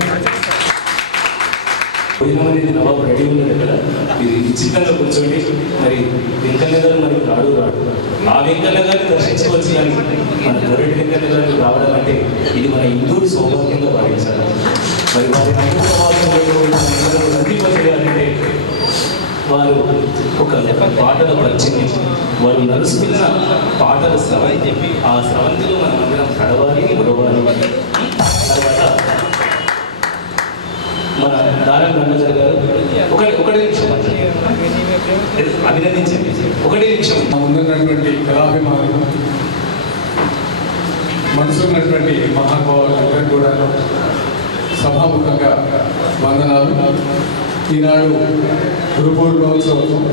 భోజనం అనేది నవాబు రెడీ ఉన్నది కదా, ఇది నిశ్చితంగా కూర్చోండి. మరి వెంకన్న గారు మరి రాడు ఆ వెంకన్న గారిని దర్శించుకోవచ్చు, కానీ మన గొర్రెటి వెంకన్న గారికి రావడం అంటే ఇది మన హిందువుడి సౌభాగ్యంగా భావించాలి. మరి వారి నందిపల్లి వారు ఒక పాటల పరిచయం, వారు నడుస్తున్న పాటల స్రవంతి, ఆ స్రవంతిలో మనం అందరం కడవాలి మురవాలి. తర్వాత మన దారం రంగజర్ గారు ఒకటి నిమిషం అభినందించండి. ఒకటే నిమిషం. ముందున్నటువంటి కళాభిమానులు, మనసున్నటువంటి మహానుభావులందరూ కూడా సభాముఖంగా వందనాలు. ఈనాడు గురు పూర్ణోత్సవం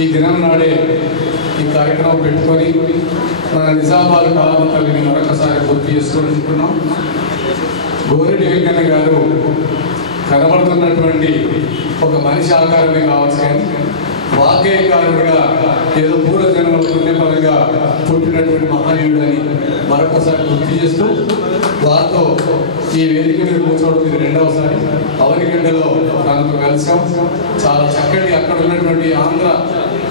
ఈ దినం నాడే ఈ కార్యక్రమం పెట్టుకొని మన నిజామాబాద్ కళామ తల్లిని మరొకసారి గుర్తు చేసుకుంటున్నాం. గోరెడ్డి వెంకన్న గారు కనబడుతున్నటువంటి ఒక మనిషి ఆకారమే కావచ్చు, కానీ వాగ్గేయకారుడిగా ఏదో పూర్వజన్మ పుణ్యపరంగా పుట్టినటువంటి మహనీయుడని మరొకసారి గుర్తు చేస్తూ వారితో ఈ వేదిక మీద కూర్చోవడం ఇది రెండవసారి. అవనిగడ్డలో తనతో కలిసాం. చాలా చక్కటి అక్కడ ఉన్నటువంటి ఆంధ్ర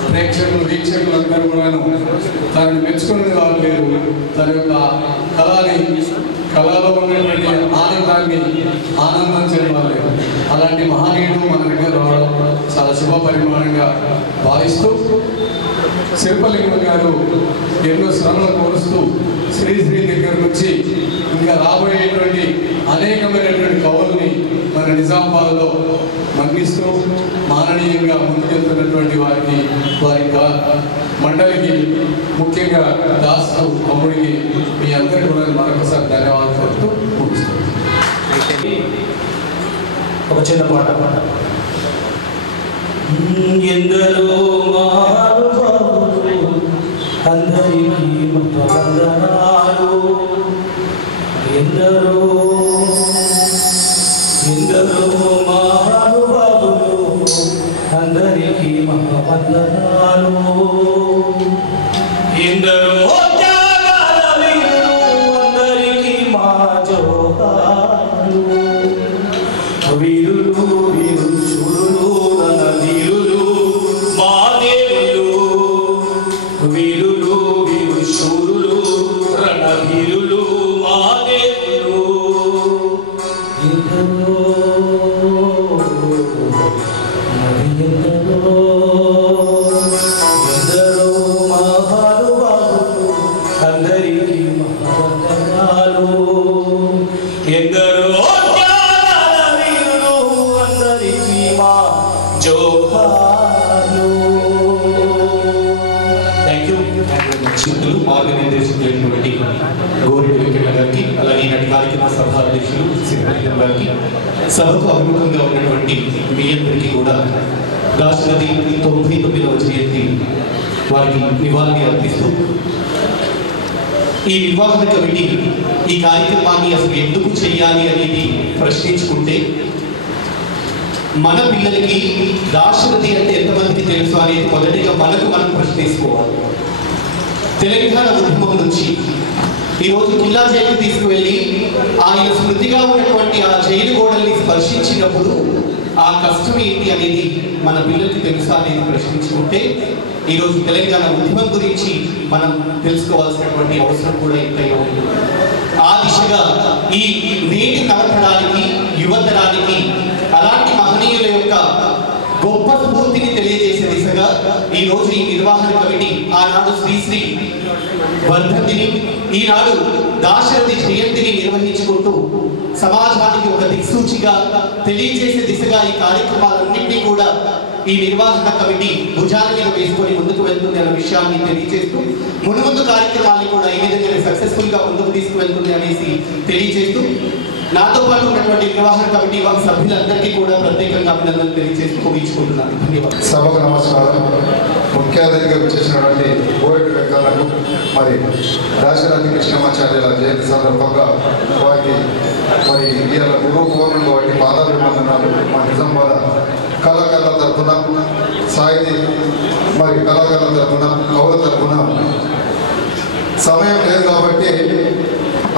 ప్రేక్షకులు వీక్షకులు అందరూ కూడాను తనని మెచ్చుకునే వాళ్ళు లేరు. తన యొక్క కళలో ఉన్నటువంటి ఆనందాన్ని ఆనందించని వాళ్ళు లేరు. అలాంటి మహనీయుడు మన దగ్గర రావడం చాలా శుభ పరిమాణంగా భావిస్తూ శిల్పలింగం గారు ఎన్నో శ్రమలు కోరుస్తూ శ్రీశ్రీ దగ్గర నుంచి ఇంకా రాబోయేటువంటి అనేకమైనటువంటి కవుల్ని మన నిజామాబాద్లో మన్నిస్తూ మాననీయంగా ముందుకెళ్తున్నటువంటి వారి మండలికి ముఖ్యంగా దాసు తమ్ముడికి మీ అందరికీ కూడా మరొకసారి ధన్యవాదాలు చెప్తూ ముగిస్తాను. ఒక చిన్న పాట ఎందరో మహానుభావులు అందరికీ వందనాలు, ఎందరో మహానుభావులు అందరికీ వందనాలు, ఎందరో త్యాగాల వీరులు అందరికీ మా జోహాలు, వీరులు శూరులు రణధీరులు మా దేవుళ్ళు, వీరులు శూరులు రణధీరులు మా దేవుళ్ళు, ఎందరో మహానుభావులు అందరికీ వందనాలు, ఎందరో మార్గనిర్దేశించినటువంటి గోరెడ్డి వెంకన్న గారికి, అలాగే నాటి కార్యక్రమ సభాధ్యక్షులు శ్రీరంగం గారికి, సభకు అభిముఖంగా ఉన్నటువంటి మీ అందరికీ కూడా దాశరథి 99వ జయంతి వారికి నివాళి అర్పిస్తూ ఈ నిర్వాహక కమిటీ ఈ కార్యక్రమాన్ని అసలు ఎందుకు చేయాలి అనేది ప్రశ్నించుకుంటే మన పిల్లలకి దాశరథి అంటే ఎంతమందికి తెలుసు అనేది మొదటిగా మనం ప్రశ్నించుకోవాలి. తెలంగాణ ఉద్యమం నుంచి ఈరోజు కిల్లా జైలు తీసుకువెళ్ళి ఆయన స్మృతిగా ఉన్నటువంటి ఆ జైలు గోడల్ని స్పర్శించినప్పుడు ఆ కష్టం ఏంటి అనేది మన పిల్లలకి తెలుసా అనేది ప్రశ్నించుకుంటే ఈరోజు తెలంగాణ ఉద్యమం గురించి మనం తెలుసుకోవాల్సినటువంటి అవసరం కూడా ఎంతైనా ఉంది. ఆ దిశగా ఈ నేటి నవతరానికి యువతరానికి అలాంటి మహనీయుల యొక్క గొప్ప స్ఫూర్తిని తెలియజేసే దిశగా ఈ రోజు ఈ నిర్వహణ కమిటీ ఆనాడు శ్రీశ్రీ వర్ధంతిని, ఈనాడు దాశరథి జయంతిని నిర్వహించుకుంటూ సమాజానికి ఒక దిక్సూచిగా తెలియజేసే దిశగా ఈ కార్యక్రమాలన్నింటినీ కూడా ఈ నిర్వాహక కమిటీ భుజాల మీద వేసుకొని ముందుకు వెళ్తుంది అనే విషయాన్ని తెలియజేస్తూ మునుముందు కార్యక్రమాన్ని కూడా ఈ విధంగా సక్సెస్ఫుల్ గా ముందుకు తీసుకువెళ్తుంది అనేసి తెలియజేస్తూ నాతో పాటు ఉన్నటువంటి నిర్వాహక కమిటీ సభ్యులందరికీ కూడా ప్రత్యేకంగా అభినందనలు తెలియజేస్తూ ముగించుకుంటున్నాను. ధన్యవాదాలు. సభకు నమస్కారం. ముఖ్య అతిథిగా వచ్చేసినటువంటి గోరెడ్డి వెంకన్నకు మరి దాశరథి కృష్ణమాచార్యుల జయంతి సందర్భంగా వారికి మరి ఇవాళ గురువు పౌర్ణమి వాటి పాదాభివందనాలు మా నిజామాబాద్ కళాకారుల తరఫున, సాహితీ మరి కళాకారుల తరఫున, కవుల తరఫున సమయం లేదు కాబట్టి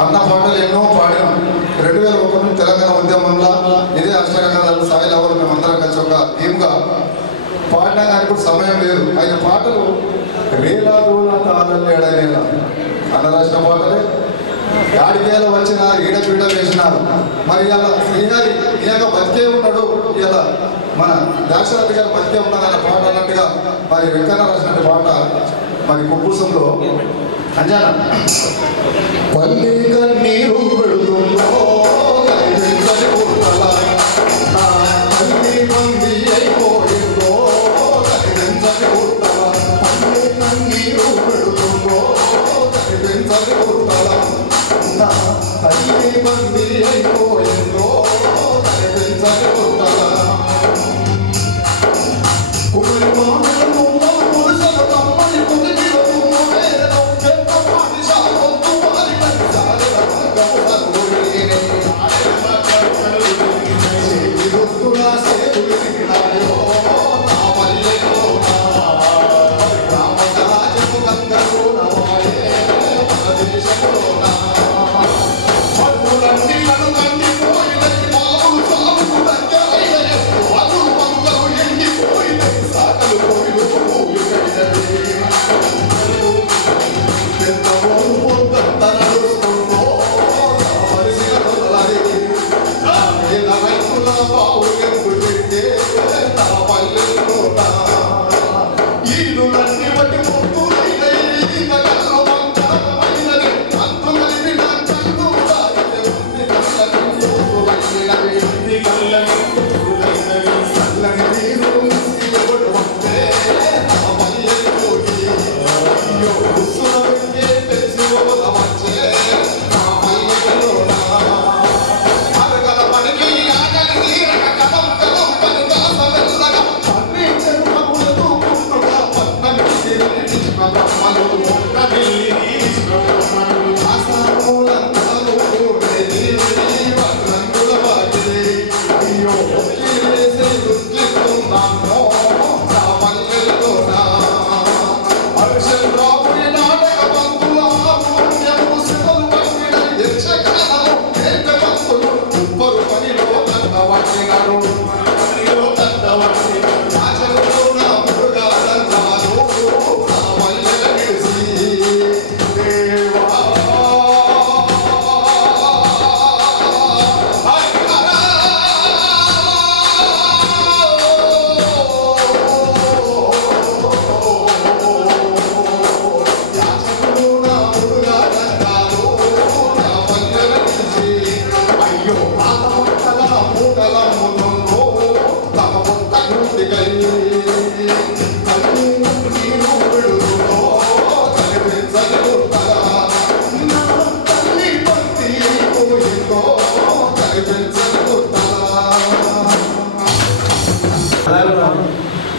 అన్న పాటలు ఎన్నో పాడినాం. 2001 తెలంగాణ ఉద్యమంలో ఇదే అష్టగంధాలు సాయి లవలు మేమందరం కలిసి ఒక టీమ్గా పాడినా కానీ కూడా సమయం లేదు. ఆయన పాటలు రేలా దూల తాళలేడనేలా అన్న రాసిన పాటలే గాడికేల వచ్చిన ఈడపీడ వేసినారు. మరి ఇలా శ్రీహరి ఈయన బతికే ఉన్నాడు, ఇలా మన దాశరథి గారు బతికే ఉన్నాడు అన్న పాట అన్నట్టుగా మరి వెంకన్న రాసిన పాట మరి కుప్పూసంలో అంజానా పల్లి కన్నీరు పెడుతుందో పల్లి మంది అయిపోయిందో కనిపించని కుర్తల పల్లి కన్నీరు పెడుతుందో కనిపించని కుర్తల పల్లి మంది అయిపోయిందో కనిపించని కుర్తల కుమరి మాటలు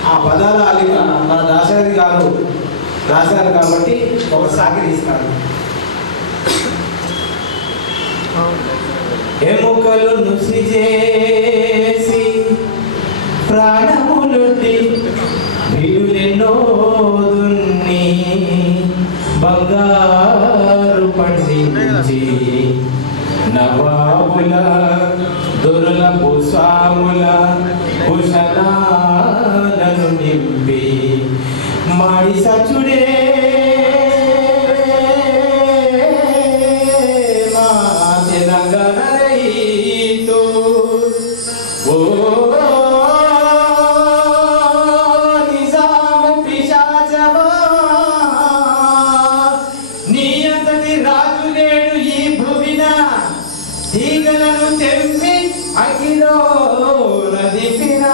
ఆ పదాల అలిగా మన దాశరథి గారు రాశారు కాబట్టి ఒక సాకి తీస్తాను. ఎముకలు నుసి చేసి ప్రాణములుండి విలులెన్నో దున్ని బంగారు పండించి నవాబుల దొరల పుసాముల కుశలాలను నింపి మాడి సచుడే మా తెలంగాణ రైతు ఓ నిజాము పిశాచమా నీ అంతటి రాజు లేడు ఈ భూమిన తీగలను తెంపి అఖిలో నదిపినావు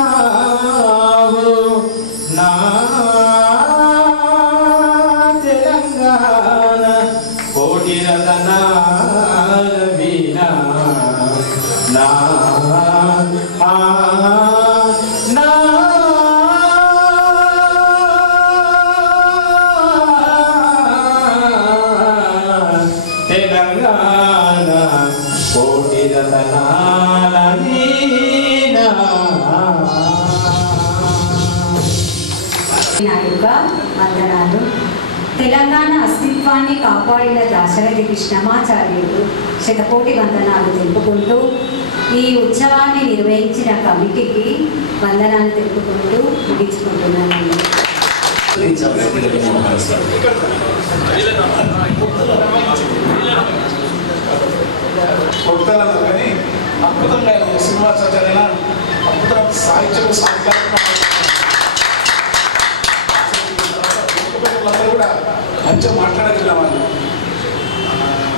నా తెలంగాణ కోటి రతనాల వీణా నా నా తెలంగాణ కోటి రతనాల వీణా. నా యొక్క వందనాలు. తెలంగాణ అస్తిత్వాన్ని కాపాడిన దాశరథి కృష్ణమాచార్యుడు శతకోటి వందనాలు తెలుపుకుంటూ ఈ ఉత్సవాన్ని నిర్వహించిన కమిటీకి వందనాలు తెలుపుకుంటూ ముగించుకుంటున్నాను. కొడుతాను కానీ అద్భుతంగా శ్రీనివాసాచార్య అద్భుతమైన సాహిత్యం సాహిత్యాలందరూ కూడా మంచిగా మాట్లాడగలిగిన వాళ్ళు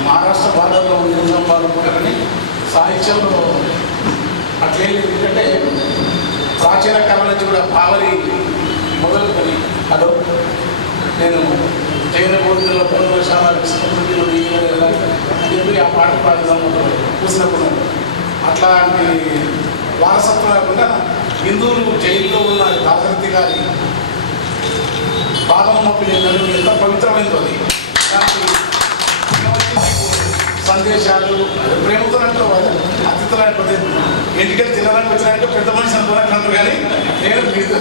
మహారాష్ట్ర బార్డర్లో నిజాం బార్డర్ కూడా కానీ సాహిత్యంలో అట్లే ఎందుకంటే ప్రాచీన కాలం నుంచి కూడా పావరి మొదలుకొని హలో నేను జైన బోధనలో పౌర్ణశాల చెప్పి ఆ పాట పాడదాం చూసినప్పుడు అట్లాంటి వారసత్వం లేకుండా హిందువులు జైల్లో ఉన్న దాశరథి గారి పాదం నొప్పి ఎంత పవిత్రమైనదో అది సందేశాలు ప్రేమతో అంటే అతిథులు ఇంటికెళ్ళి తినడానికి వచ్చినాక పెద్ద మనిషి అనుకున్నట్టు కానీ నేను మీరు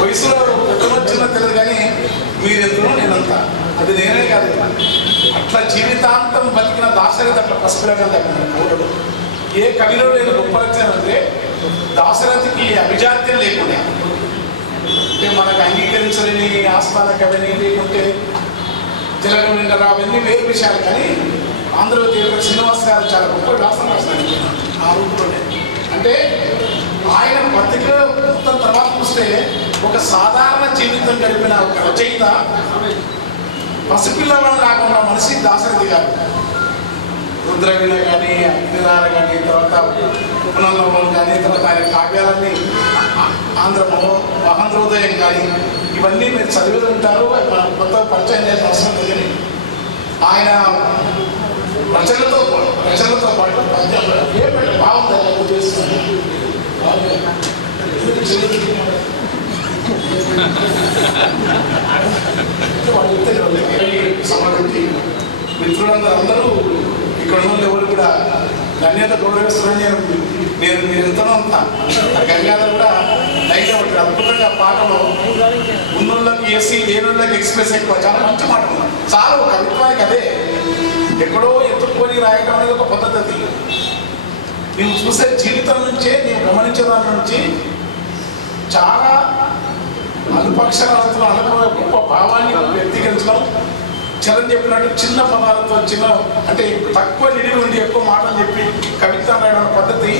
వయసులో పెద్ద మనిషి తెలియదు కానీ మీరెందులో నేనంతా అది నేనే కాదు అట్లా జీవితాంతం బతికిన దాశరథి అట్లా పసిపిల్లగా కోడలు ఏ కవిలో నేను గొప్ప అంటే దాశరథికి అభిజాత్యం లేకుండా అంటే మనకు అంగీకరించలేని ఆస్థాన కవిని లేకుంటే జలగం నిండరా అవన్నీ వేరు విషయాలు కానీ ఆంధ్రజ్యోతి శ్రీనివాస్ గారు చాలా గొప్ప వ్యాసం రాసినాడు ఆ రూపంలోనే. అంటే ఆయన పత్రిక మొత్తం తర్వాత చూస్తే ఒక సాధారణ జీవితం గడిపిన ఒక రచయిత పసిపిల్లవాడు రాకుండా మనిషి దాశరథి గారు రుద్రవీణ కానీ అగ్నిధార కానీ తర్వాత పునర్నవం కానీ తర్వాత ఆయన కావ్యాలన్నీ ఆంధ్ర మహంద్రోదయం కానీ ఇవన్నీ మీరు చదివి ఉంటారు. కొత్త పరిచయం చేసిన అవసరం లేదని ఆయన రచనలతో పాటు పద్యంలో ఏ పెద్ద బాగుందని చేస్తున్నాను సంబంధించి మిత్రులందరూ ఇక్కడ ఉన్న ఎవరు కూడా ధన్యత గౌరవిస్తున్నారని నేను మీరు ఎంతనో అంతా గంగాధర్ కూడా లైన్ ఉంటాడు అద్భుతంగా పాటలో ఉన్నోళ్ళకి ఎస్సీ లేనోళ్ళకి ఎక్స్ప్రెస్ ఎక్కువ చాలా మంచి మాట ఉన్నారు. చాలా కవిత్వానికి అదే ఎక్కడో ఎత్తుకొని రాయటం అనేది ఒక పద్ధతి. నీవు చూసే జీవితం నుంచే నీవు గమనించే దాని నుంచి చాలా అల్పాక్షరాలతో గొప్ప భావాన్ని వ్యక్తీకరించడం, చరణ్ చెప్పినట్టు చిన్న పదాలతో చిన్న అంటే తక్కువ నిడివి ఉండి ఎక్కువ మాటలు చెప్పి కవిత రాయడం పద్ధతి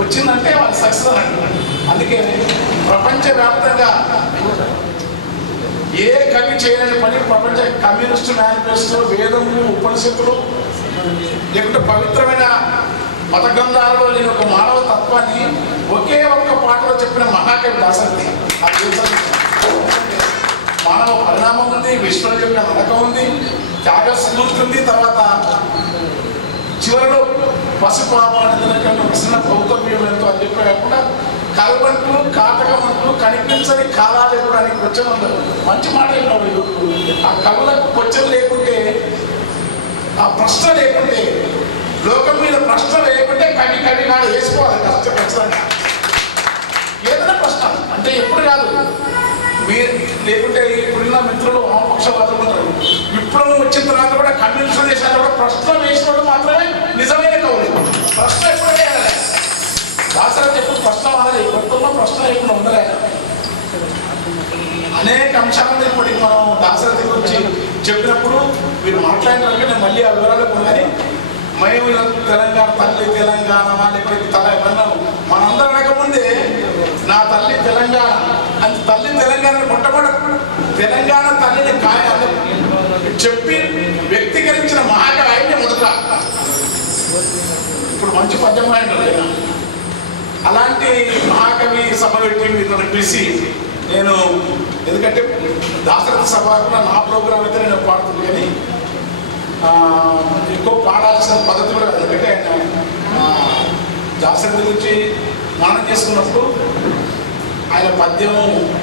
వచ్చిందంటే వాళ్ళు సక్సెస్ అంటారు. అందుకే ప్రపంచవ్యాప్తంగా ఏ కవి చేయలేని పని ప్రపంచ కమ్యూనిస్టు మేనిఫెస్టో, వేదములు, ఉపనిషత్తులు లేకుంటే పవిత్రమైన మత గ్రంథాలలో లేని ఒక మానవ తత్వాన్ని ఒకే ఒక్క పాటలో చెప్పిన మహాకవి దాశరథి. మానవ పరిణామం ఉంది, విశ్వం యొక్క నడక ఉంది, త్యాగ స్ఫూర్తి ఉంది. తర్వాత చివరిలో పశుపాపాన్ని విసిన భౌతవ్యం ఎంతో అని చెప్పే కాకుండా కలబంటూ కాటకమంటూ కనిపించని కాలాలు ఇవ్వడానికి క్వశ్చన్ ఉండదు. మంచి మాట అయినాడు. ఆ కవులకు క్వశ్చన్ లేకుంటే, ఆ ప్రశ్న లేకుంటే, లోకం మీద ప్రశ్న లేకుంటే కవి కాదు వేసుకోవాలి ఖచ్చితంగా. ఏదైనా ప్రశ్న అంటే ఎప్పుడు కాదు మీరు లేకుంటే ఇప్పుడున్న మిత్రులు వామపక్షవాదులు ఉంటారు. విప్లవం వచ్చిన తర్వాత కూడా కమ్యూనిస్ట్ దేశాలు కూడా ప్రశ్న వేసినప్పుడు మాత్రమే నిజమైన కవులు. ప్రశ్న ఎప్పుడు వేయాలి? దాశరథి ఎప్పుడు ప్రశ్న వాడాలి. కొత్తలో ప్రశ్న లేకుండా ఉండలే. అనేక అంశాలను ఇప్పటికి మనం దాశరథి గురించి చెప్పినప్పుడు మీరు మాట్లాడినారు. నేను మళ్ళీ ఆ వివరాలకు కానీ మేము తెలంగాణ తల్లి తెలంగాణ లేకపోతే తల ఏమన్నా మనందరం లేకముందే నా తల్లి తెలంగాణ అని తల్లి తెలంగాణ మొట్టమొదటి తెలంగాణ తల్లిని చెప్పి వ్యక్తీకరించిన మహాకవి ఆయనే మొదట. ఇప్పుడు మంచి పద్యం ఆయన అలాంటి మహాకవి సభ పెట్టి మీరు పిలిచి నేను ఎందుకంటే దాశరథి సభకు నా ప్రోగ్రాం అయితే నేను పాడుతుంది కానీ ఎక్కువ పాడాల్సిన పద్ధతి కూడా ఎందుకంటే ఆయన దాశరథి గురించి మననం చేసుకున్నప్పుడు ఆయన పద్యం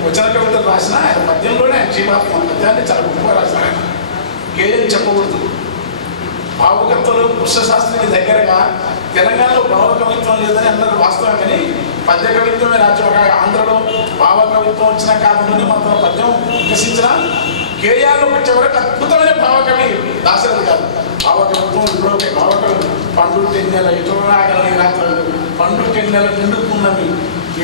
వచన కవితలు రాసిన ఆయన పద్యంలోనే ఆయన జీవాత్మ పద్యాన్ని చాలా గొప్పగా రాసిన ఆయన ఏం చెప్పకూడదు. భావకవిత్వంలో కృష్ణశాస్త్రికి దగ్గరగా తెలంగాణలో భావకవిత్వం లేదని అందరూ వాస్తవం కానీ పద్య కవిత్వమే రాజ్యం. ఆంధ్రలో భావకవిత్వం వచ్చిన కాలంలోనే మన పద్యం వికసించిన కేయాల్లో వచ్చే వరకు అద్భుతమైన భావకవి దాశరథి గారు. భావకవిత్వం ఇప్పుడు భావకవి పండు టెన్నెల ఎటుల రాగలని రాత్రులు పండు టెన్నెల నిండుకున్నవి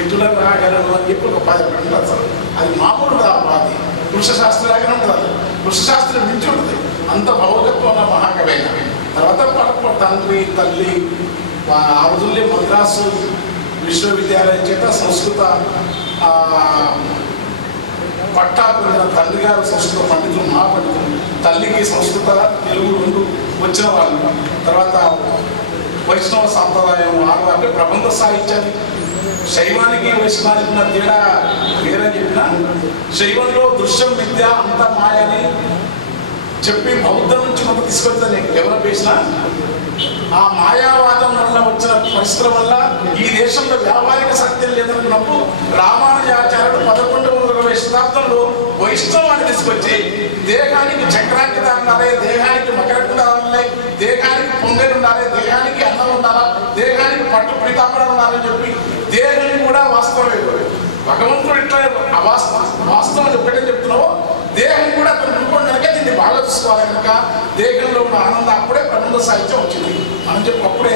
ఎటుల రాగలను అని చెప్పి ఒక 10 అంటారు సార్. అది మామూలు అది కృష్ణశాస్త్రిలాగానే ఉంటుంది. కృష్ణశాస్త్రం మించి ఉంటుంది. అంత భావకత్వం ఉన్న మహాకవి అయిన తర్వాత తండ్రి తల్లి ఆ రోజుల్లో మద్రాసు విశ్వవిద్యాలయం చేత సంస్కృత పట్టా పొందిన తండ్రి గారు సంస్కృత పండితులు, మహాపండితులు. తల్లికి సంస్కృత తెలుగు రెండు వచ్చిన వాళ్ళు. తర్వాత వైష్ణవ సాంప్రదాయం అంటే ప్రబంధ సాహిత్యాన్ని శైవానికి వైష్ణవానికి ఉన్న తేడా వేరని చెప్పిన శైవంలో దృశ్యం విద్య అంత మాయని చెప్పి బౌద్ధం నుంచి మనం తీసుకొచ్చిన డెవలప్ చేసిన ఆ మాయావాదం వల్ల వచ్చిన పరిస్థితుల వల్ల ఈ దేశంలో వ్యావహారిక సత్యం లేదనుకున్నప్పుడు రామానుజాచార్యుడు 11వ శతాబ్దంలో వైష్ణవాన్ని తీసుకొచ్చి దేహానికి చక్రాంకితం ఉండాలి, దేహానికి మకరకుండాలు ఉండాలి, దేహానికి పొంగలు ఉండాలి, దేహానికి అన్నం ఉండాలా, దేహానికి పట్టు ప్రీతాపడం ఉండాలని చెప్పి దేహాన్ని కూడా వాస్తవమే భగవంతుడు ఇట్లా వాస్తవం ఎప్పుడైతే చెప్తున్నావో దేహం కూడా అతను అనుకోండి కనుక దీన్ని బాగా చూసుకోవాలి కనుక దేహంలో ఉన్న ఆనందం అప్పుడే ప్రబంధ సాహిత్యం వచ్చింది. మనం చెప్పి అప్పుడే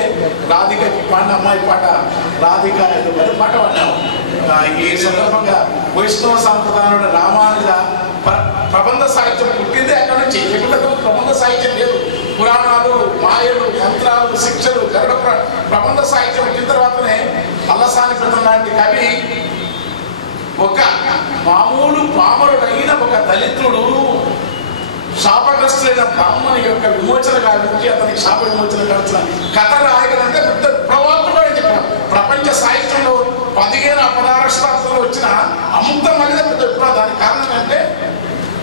రాధిక పాడిన అమ్మాయి పాట రాధిక మరి పాట పాడినాము. ఈ సందర్భంగా వైష్ణవ సాంప్రదాయంలో రామానుజ ప్రబంధ సాహిత్యం పుట్టిందే అక్కడ నుంచి. ఎక్కడ ప్రబంధ సాహిత్యం లేదు. పురాణాలు, మాయలు, యంత్రాలు, శిక్షలు గరుడ ప్రబంధ సాహిత్యం వచ్చిన తర్వాతనే అల్లసాని పెద్ద లాంటి కవి ఒక మామూలు పామరుడైన ఒక దళితుడు శాపగ్రస్తులైన బ్రాహ్మణి యొక్క విమోచన గావించి అతనికి శాప విమోచన గావించిన కథ రాయగలంటే పెద్ద ప్రవాహంలో చెప్పారు. ప్రపంచ సాహిత్యంలో 15-16 శతాబ్దంలో వచ్చిన అమృతమైన పెద్ద విప్లవం. దానికి కారణం అంటే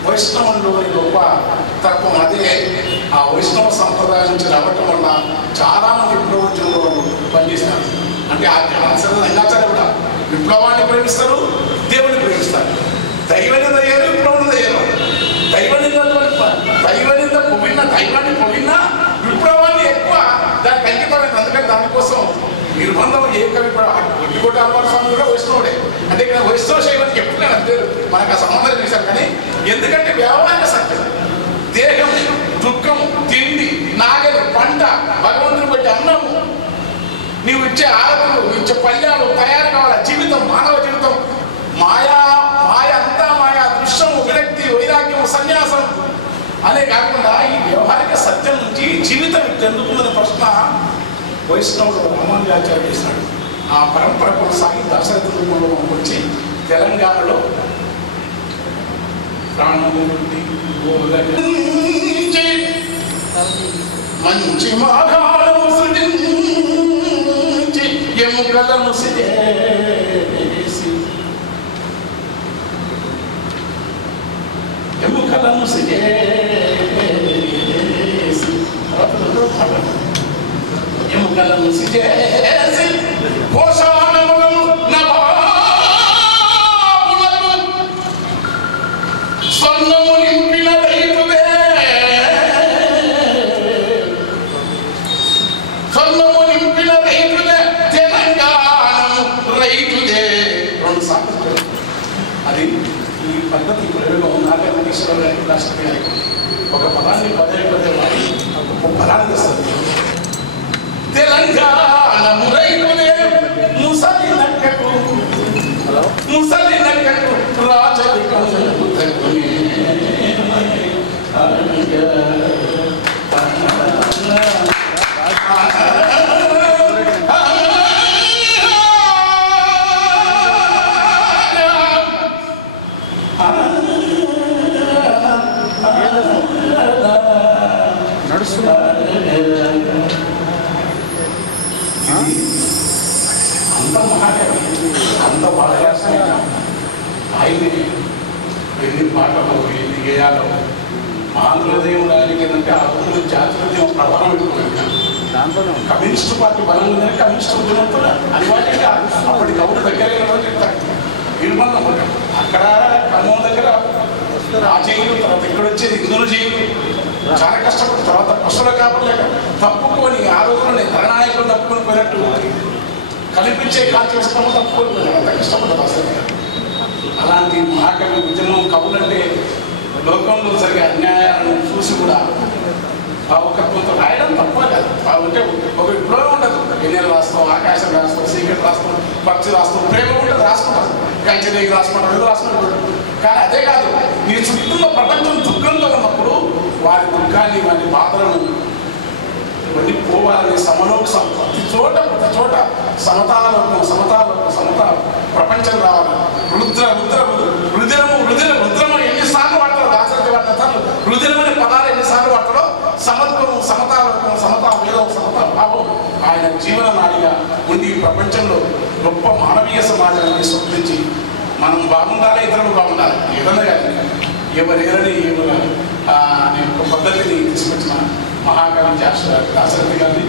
వైష్ణవంలోని గొప్ప తత్వం. అదే ఆ వైష్ణవ సంప్రదాయం నుంచి రావటం వల్ల చాలా మంది విప్లవోద్యమంలో పనిచేస్తారు. అంటే రంగాచార్య కూడా విప్లవాన్ని ప్రేమిస్తారు, దేవుని ప్రేమిస్తారు. దైవనింద అయ్యారు, విప్లవం అయ్యారు. దైవనింద పొగిన దైవాన్ని పొగినా విప్లవాన్ని ఎక్కువ దానికి అంకితమైంది. అందుకని దానికోసం నిర్బంధం ఏ కవి ఒట్టికోట అల్వార్ స్వామి కూడా వైష్ణవుడే. అంటే ఇక్కడ వైష్ణవ శైవానికి ఎప్పుడు అంతే మనకు ఆ సంబంధం చేశారు. కానీ ఎందుకంటే వ్యవహారిక సత్యం దేహం, దుఃఖం, తిండి, నాగలి, పంట, భగవంతుని బట్టి అన్నము ఇచ్చే ఆరతులు, ఇచ్చే పల్యాలు తయారు కావాలి. జీవితం, మానవ జీవితం మాయా అంతా మాయా, దృశ్యము, విరక్తి, వైరాగ్యము, సన్యాసం అనే కాకుండా ఈ వ్యవహారిక సత్యం నుంచి జీవితం ఎందుకుందనే ప్రశ్న వైష్ణవుడు రామానుజాచార్య చేసినాడు. ఆ పరంపర కొనసాగి దశరథ రూపంలో వచ్చి తెలంగాణలో మంచి మాఘాలను సృజించి ఎముకలను ఎముకలను సిజేసి పోషాణములను నభాములకు స్వర్ణము నింపిన రైతుదే, స్వర్ణము నింపిన రైతుదే, తెలంగాణము రైతుదే. రెండు సార్లు అది ఈ పద్ధతి ప్రయోగం నాగేశ్వర రాష్ట్ర గారికి ఒక పదాన్ని పదే వాడి ఒక పదాన్ని తెస్తుంది. తెలంగాణము రైతుదే ముసలి నక్కకు రాజరికం అంత మహాకవి, అంత బాగా ఆయన్ని ఎన్ని పాటలు, ఎన్ని గేయాలు. ఆంధ్రదేవుడు ఆయనకి ఏంటంటే ఆ రోజుల్లో జాతీయోద్యమ ప్రభావం ఎక్కువ. కమ్యూనిస్టు పార్టీ బలం ఉందని కమ్యూనిస్టు ఉద్యమంతో అనివార్యంగా అప్పటి కవుల దగ్గర నిర్బంధం ఉంటాడు. అక్కడ ఖమ్మం దగ్గర ఆ జైలు, తర్వాత ఇక్కడ వచ్చేది హిందువుల జైలు. చాలా కష్టపడి తర్వాత పశువుల కాపలేక తప్పుకొని ఆ రోజుల్లో నేను ధరనాయకులు తప్పుకొని పోయినట్టు కనిపించే కాల్చేస్తాము తప్పుకొని పోయినాడు. అంత కష్టపడ్డారు అసలు. అలాంటి మహాకవి ఉద్యమం కవులంటే లోకంలో జరిగే అన్యాయాలను చూసి కూడా ఒక కొంత రాయడం తప్ప కాదు. అంటే ఒక విప్లవం ఉండదు. ఎన్నెలు రాస్తాం, ఆకాశం రాస్తాం, సీక్రెట్ రాస్తాం, పక్షి రాస్తాం, ప్రేమ ఉండదు, రాసుకుంటాం, కంచెదేగి రాసుకుంటాం, ఏదో రాసుకుంటాం. కానీ అదే కాదు, నీ చుట్టూ ప్రపంచం దుఃఖంతో ఉన్నప్పుడు వారి దుఃఖాన్ని, వారి బాధలను ఇవన్నీ పోవాలని సమలోకం ప్రతి చోట సమతా ప్రపంచం రావాలి. రుద్రము ఎన్నిసార్లు వాడతారు దాశరథి వాడతారు. రుద్రం అనే పదాలు ఎన్నిసార్లు వాడతారో సమత్వము, సమతాలోకం, సమతా వేదం, సమతా భావం ఆయన జీవన నాడిగా ఉండి ఈ ప్రపంచంలో గొప్ప మానవీయ సమాజాన్ని సృష్టించి మనం బాగుండాలి, ఇతరులు బాగుండాలి, ఏదన్నా కానీ ఎవరేరని అనే ఒక పద్ధతిని తీసుకొచ్చిన మహాకవి దాశరథి గారిని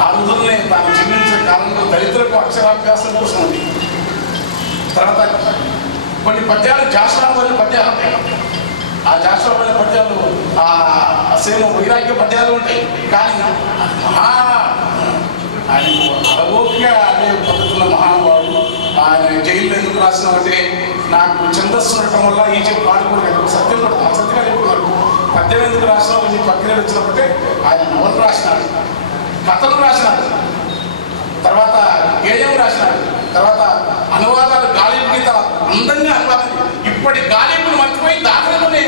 ఆ రోజుల్లోనే తాను జీవించిన కాలంలో దళితులకు అక్షరాభ్యాసం కోసం ఉంది. తర్వాత కొన్ని పద్యాలు జాషువాబు పద్యాలు ఉంటాయి. ఆ జాషువాబు పద్యాలు ఆ సేమ వైరాగ్య పద్యాలు ఉంటాయి. కానీ ఆయన అలవోకిగా అనే పద్ధతుల్లో మహానుభావుడు. ఆయన జైల్లో ఎందుకు రాసినామంటే నాకు ఛందస్సు ఉండటం వల్ల ఈ చెప్పి పాడుకోలేదు. సత్యం కూడా సత్యంగా చెప్పుకున్నారు. పద్యం ఎందుకు రాసినావు నీ పక్కనే వచ్చినప్పుడే ఆయన నవలు రాసినాడు, కథలు రాసినాడు, తర్వాత గేయం రాసినాడు, తర్వాత అనువాదాలు గాలింపు గీత అందంగా అనువాదం. ఇప్పటి గాలింపును మర్చిపోయి దాఖలనే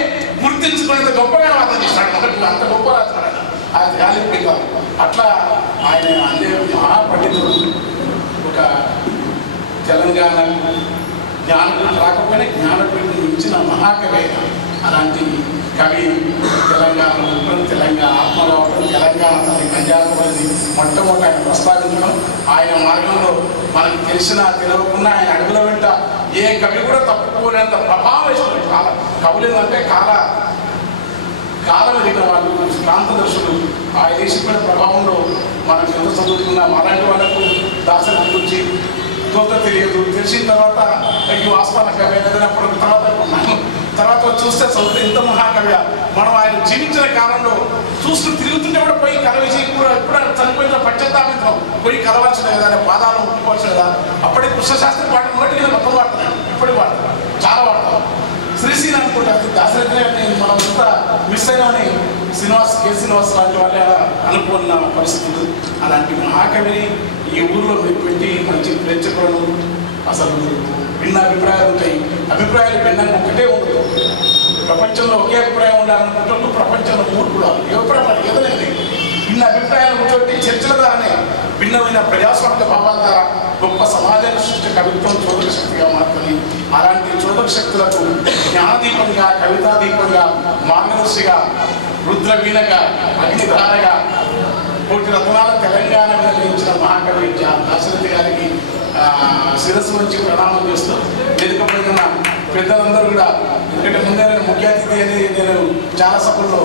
గుర్తించుకునేంత గొప్పగా అనువాదం చేస్తాడు. ఒకటి అంత గొప్ప రాసినాడు ఆయన గాలింపు గీత. అట్లా ఆయన అన్ని మహాపండితుడు. ఒక తెలంగాణ జ్ఞానపీఠం రాకపోయినా జ్ఞానపీఠం ఇచ్చిన మహాకవి. అలాంటి కవి తెలంగాణ తెలంగాణ ఆత్మ కావడం, తెలంగాణ తల్లి పంజాబీ మొట్టమొదటి ఆయన ప్రస్తావించడం, ఆయన మార్గంలో మనకు తెలిసినా తెలియకుండా ఆయన అడుగుల వెంట ఏ కవి కూడా తప్పుకోలేంత ప్రభావం వేస్తుంది. కవులు ఏంటంటే కాలం ఎదిగిన వాళ్ళు, ప్రాంతదర్శులు. ఆయన వేసిపోయిన ప్రభావంలో మనకు ఎంత చదువుకున్నా అలాంటి వాళ్ళకు దాశరథి గురించి కొంత తెలియదు. తెలిసిన తర్వాత ఈ వాస్తవాల కవి ఏదైనప్పుడు తర్వాత చూస్తే చదివితే ఇంత మహాకవి. మనం ఆయన జీవించిన కాలంలో చూసుకుని తిరుగుతుంటే కూడా పోయి కలవేసి ఎప్పుడు చనిపోయిన పశ్చాత్తాపం పోయి కలవాల్సిన కదా, పాదాలు ముట్టుకోవాల్సిన కదా. అప్పటికి కృష్ణశాస్త్రి పాటలు మొదటి మొత్తం వాడుతున్నాడు, ఇప్పటికి వాడతాం, చాలా వాడతాం. శ్రీశ్రీని అనుకుంటారు దాశరథి గారిని మనం ఇంత మిస్ అయినామని శ్రీనివాస్ లాంటి వాళ్ళే అనుకున్న పరిస్థితులు. అలాంటి మహాకవిని ఈ ఊర్లో మీరు పెట్టి మంచి ప్రేక్షకులను అసలు భిన్న అభిప్రాయాలు ఉంటాయి. అభిప్రాయాలు భిన్నంగా ఒకటే ఉండదు. ప్రపంచంలో ఒకే అభిప్రాయం ఉండాలనుకుంటున్నప్పుడు ప్రపంచంలో మూర్ఖులు అభిప్రాయం ఎదలేదు. భిన్న అభిప్రాయాలు ఉంటే చర్చల ద్వారానే భిన్నమైన ప్రజాస్వామ్య భావాల ద్వారా గొప్ప సమాజాన్ని సృష్టి కవిత్వం చోదక శక్తిగా మారుతుంది. అలాంటి చోదక శక్తులకు జ్ఞానదీపంగా, కవితాదీపంగా, మార్గదర్శిగా, రుద్రవీణగా, అగ్నిధారగా, కోటి రత్నాల తెలంగాణ నిర్వహించిన మహాకవి దాశరథి గారికి శిరస్సు నుంచి ప్రణామం చేస్తూ వేదికపైన పెద్దలందరూ కూడా, ఎందుకంటే ముందే నేను ముఖ్య అతిథి అనేది నేను చాలా సభల్లో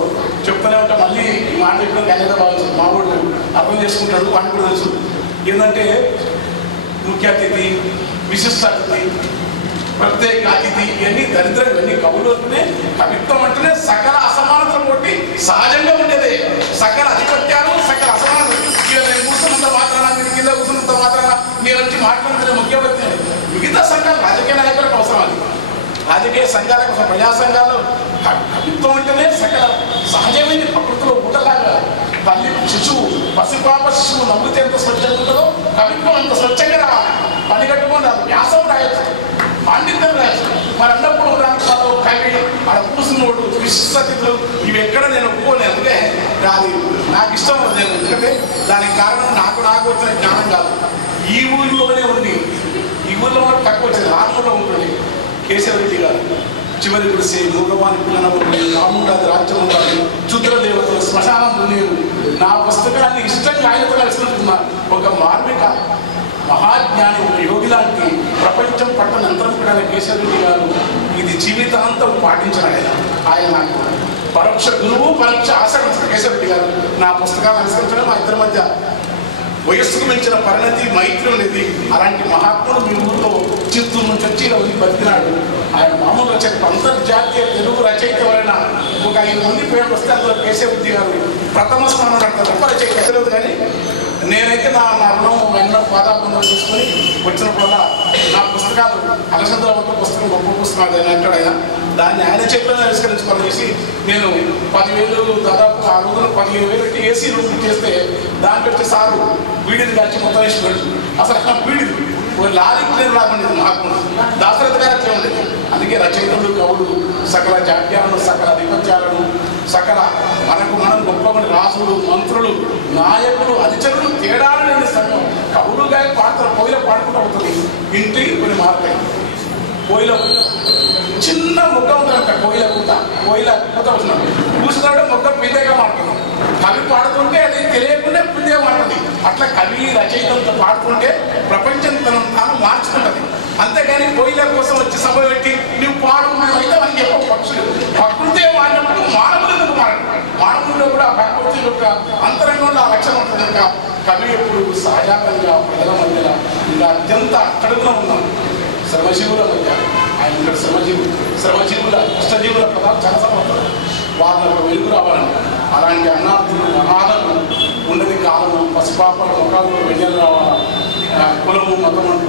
చెప్తూనే ఉంటాను. మళ్ళీ ఈ మాట చెప్పిన కన్యత భావించాను. మా ఊళ్ళు అర్థం చేసుకుంటాడు, వాడిని కూడా తెలుసు. ఏంటంటే ముఖ్య అతిథి, విశిష్ట అతిథి, ప్రత్యేక అతిథి, ఇవన్నీ దరిద్రం. ఇవన్నీ కవులు అంటేనే కవిత్వం అంటేనే సకల అసమానతలు కొట్టి సహజంగా ఉండేదే. సకల అధిపత్యాలు, సకల అసమానతలు. నేను కూర్చున్నంత మాత్రాన, నేను కింద కూర్చున్నంత మాత్రాన నేను వచ్చి మాట్లాడుతున్న ముఖ్యమంత్రి. మిగతా సంఘాలు రాజకీయ నాయకులకు అవసరం. అది రాజకీయ సంఘాల కోసం, ప్రజా సంఘాల్లో కవిత్వం అంటేనే సకల సహజమైన ప్రకృతిలో ఊటలాగా తల్లి శిశువు, పసిపాప శిశువు నమ్మితే ఎంత స్వచ్ఛంగా ఉంటుందో కవిత్వం అంత స్వచ్ఛంగా రావాలి. పని కట్టుకొని రాదు, వ్యాసం రాయొచ్చు, పాండిత్యం రాయొచ్చు. మరి అన్నప్పుడు దానికి కవి ఆడ కూర్చున్నోడు, విశిష్టతిథులు ఇవి ఎక్కడ నేను ఒప్పుకోలేదు. అందుకే అది నాకు ఇష్టం లేదు. ఎందుకంటే దానికి కారణం నాకు వచ్చిన జ్ఞానం కాదు. ఈ ఊరిలోనే ఉంది, ఈ ఊరిలో తక్కువ వచ్చింది, ఆత్మలో ఉంటుంది. కేశవరెడ్డి గారు చివరి గుడిసి, మూగవాని పిల్లనప్పుడు, రాముండాది రాజ్యం ఉండాలి, క్షుద్రదేవతలు, శ్మశానం దునీరు. నా పుస్తకాన్ని ఇష్టంగా ఆయనతో కలిసినట్టున్న ఒక మార్మిక మహాజ్ఞాని, ఒక యోగి లాంటి ప్రపంచం పట్టణ యంత్రం కేశవరెడ్డి గారు ఇది జీవితాంతం పాటించిన ఆయన నాకు పరోక్ష గురువు, పరోక్ష ఆశయం. కేశవరెడ్డి గారు నా పుస్తకాలను అనుసరించడం మా ఇద్దరి మధ్య వయస్సుకు మించిన పరిణతి, మైత్రి అనేది. అలాంటి మహాత్ముడు మీ ఊళ్ళో చిత్తూరు నుంచి వచ్చి ఇలా వచ్చి బతికినాడు. ఆయన మామూలు రచయిత, అంతర్జాతీయ తెలుగు రచయిత వలన ఒక 5 మంది పేర్లు వస్తే అందులో కేశవరెడ్డి గారు ప్రథమ స్థానం అంటారు. గొప్ప రచయిత తెలియదు. కానీ నేనైతే నా రుణం ఎన్నో పాదాబంధం తీసుకొని వచ్చినప్పుడల్లా నా పుస్తకాలు అలసంద్రవత పుస్తకం గొప్ప పుస్తకం అది అంటాడు ఆయన. దాన్ని ఆయన చేతిలో ఆవిష్కరించుకోవాలని చేసి నేను 10,000 దాదాపు ఆ రోజులు 15,000 పెట్టి ఏసీ రూమ్ చేస్తే దాంట్లో వచ్చే సారు వీడిని కలిసి మొత్తం వేసిపోయాడు. అసలు వీడిది లారీకి నేను రాకుండా మహాత్ముడు దాశరథి గారు అట్లే ఉండేది. అందుకే రచయితలు, కవులు, సకల జాడ్యాలను, సకల విపత్యాలను, సకల మనం గొప్ప రాజులు, మంత్రులు, నాయకులు, అధిచరులు తేడాలు లేని సంఘం. కవులు గాయ పాడతారు, కోయిల పాడుకుంటూ అవుతుంది. ఇంటికి కొన్ని మారుతాయి. కోయిల చిన్న మొక్క ఉందంట, కోయిల పూత వస్తున్నాడు, పూసుతాడు మొక్క పిందెగా మారుతుంది. కవి పాడుతుంటే అది తెలియకుండా పిందెగా మారుతుంది. అట్లా కవి రచయితలతో పాడుతుంటే ప్రపంచం తాను మార్చుకుంటుంది. అంతేగాని కోయిల కోసం వచ్చి సభ పెట్టి నువ్వు పాడు అయితే అని చెప్ప పక్షులు ప్రకృతి మారినప్పుడు మానవులకు మానవుల్లో కూడా ప్రకృతి యొక్క అంతరంగంలో ఆ లక్షణం ఉంటుంది. కనుక కవి ఎప్పుడు సహజాతంగా ప్రజల మధ్య ఇంకా అత్యంత అట్టడుగున ఉన్నాం. శ్రమజీవుల మధ్య ఆయన ఇక్కడ శ్రమజీవుల కష్టజీవుల పదాలు చాలా సమర్థం. వాళ్ళకు వెలుగు రావాలని అలాంటి అన్నార్థులు, అనాథలు ఉన్నది కాలము, పసిపాపల ముఖాలు వెన్నెలు రావాలా, కులము, మతం అంటూ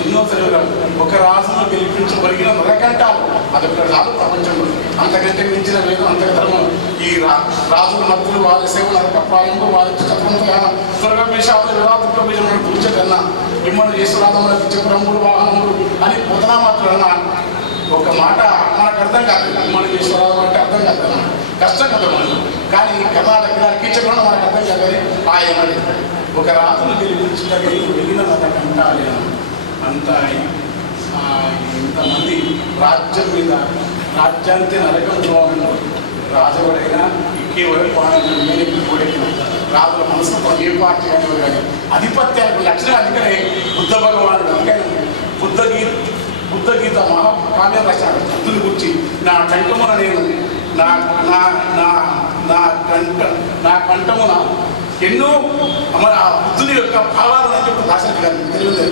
ఎన్నో తెలియరాదు. ఒక రాజును గెలిపించబడిన నరకంటాలు అదొక రాదు ప్రపంచంలో. అంతకంటే మించిన లేదు, అంతక ధర్మం. ఈ రాజుల మధ్యలో వారి సేవ నరకప్రాయంలో వారి చక్రంతగా త్వరగా విషాలు విరాతుల్లో బీజం కూర్చోదన్నా మిమ్మల్ని యేసురాధములకు చక్రములు, వాహనములు అని పొదనా మాత్రమన్నా ఒక మాట మనకు అర్థం కాదు. మిమ్మల్ని యేసురాధం అంటే అర్థం కాదన్నా, కష్టం కదా మనం. కానీ కర్ణాటక కీచకులను మనకు అర్థం కాదని ఆయన ఒక రాజును గెలిపించడానికి వెళ్ళిన నరకంటాలి అంత ఇంతమంది రాజ్యం మీద రాజ్యానికి నరకంలో రాజుడైనా కేవలం పాలనకి కూడెక్కిన రాజుల మనసుతో ఏ పార్టీ అనేవారు కానీ ఆధిపత్యాలకు లక్షణం. అందుకనే బుద్ధ భగవానుడు అందుకని బుద్ధగీత మహాకావ్యం రాశాడు. బుద్ధుని గురించి నా కంఠమున నేను నా కంఠమున ఎన్నో ఆ బుద్ధుని యొక్క భావాలను అని చెప్పి దాశరథి గారు తెలియదు.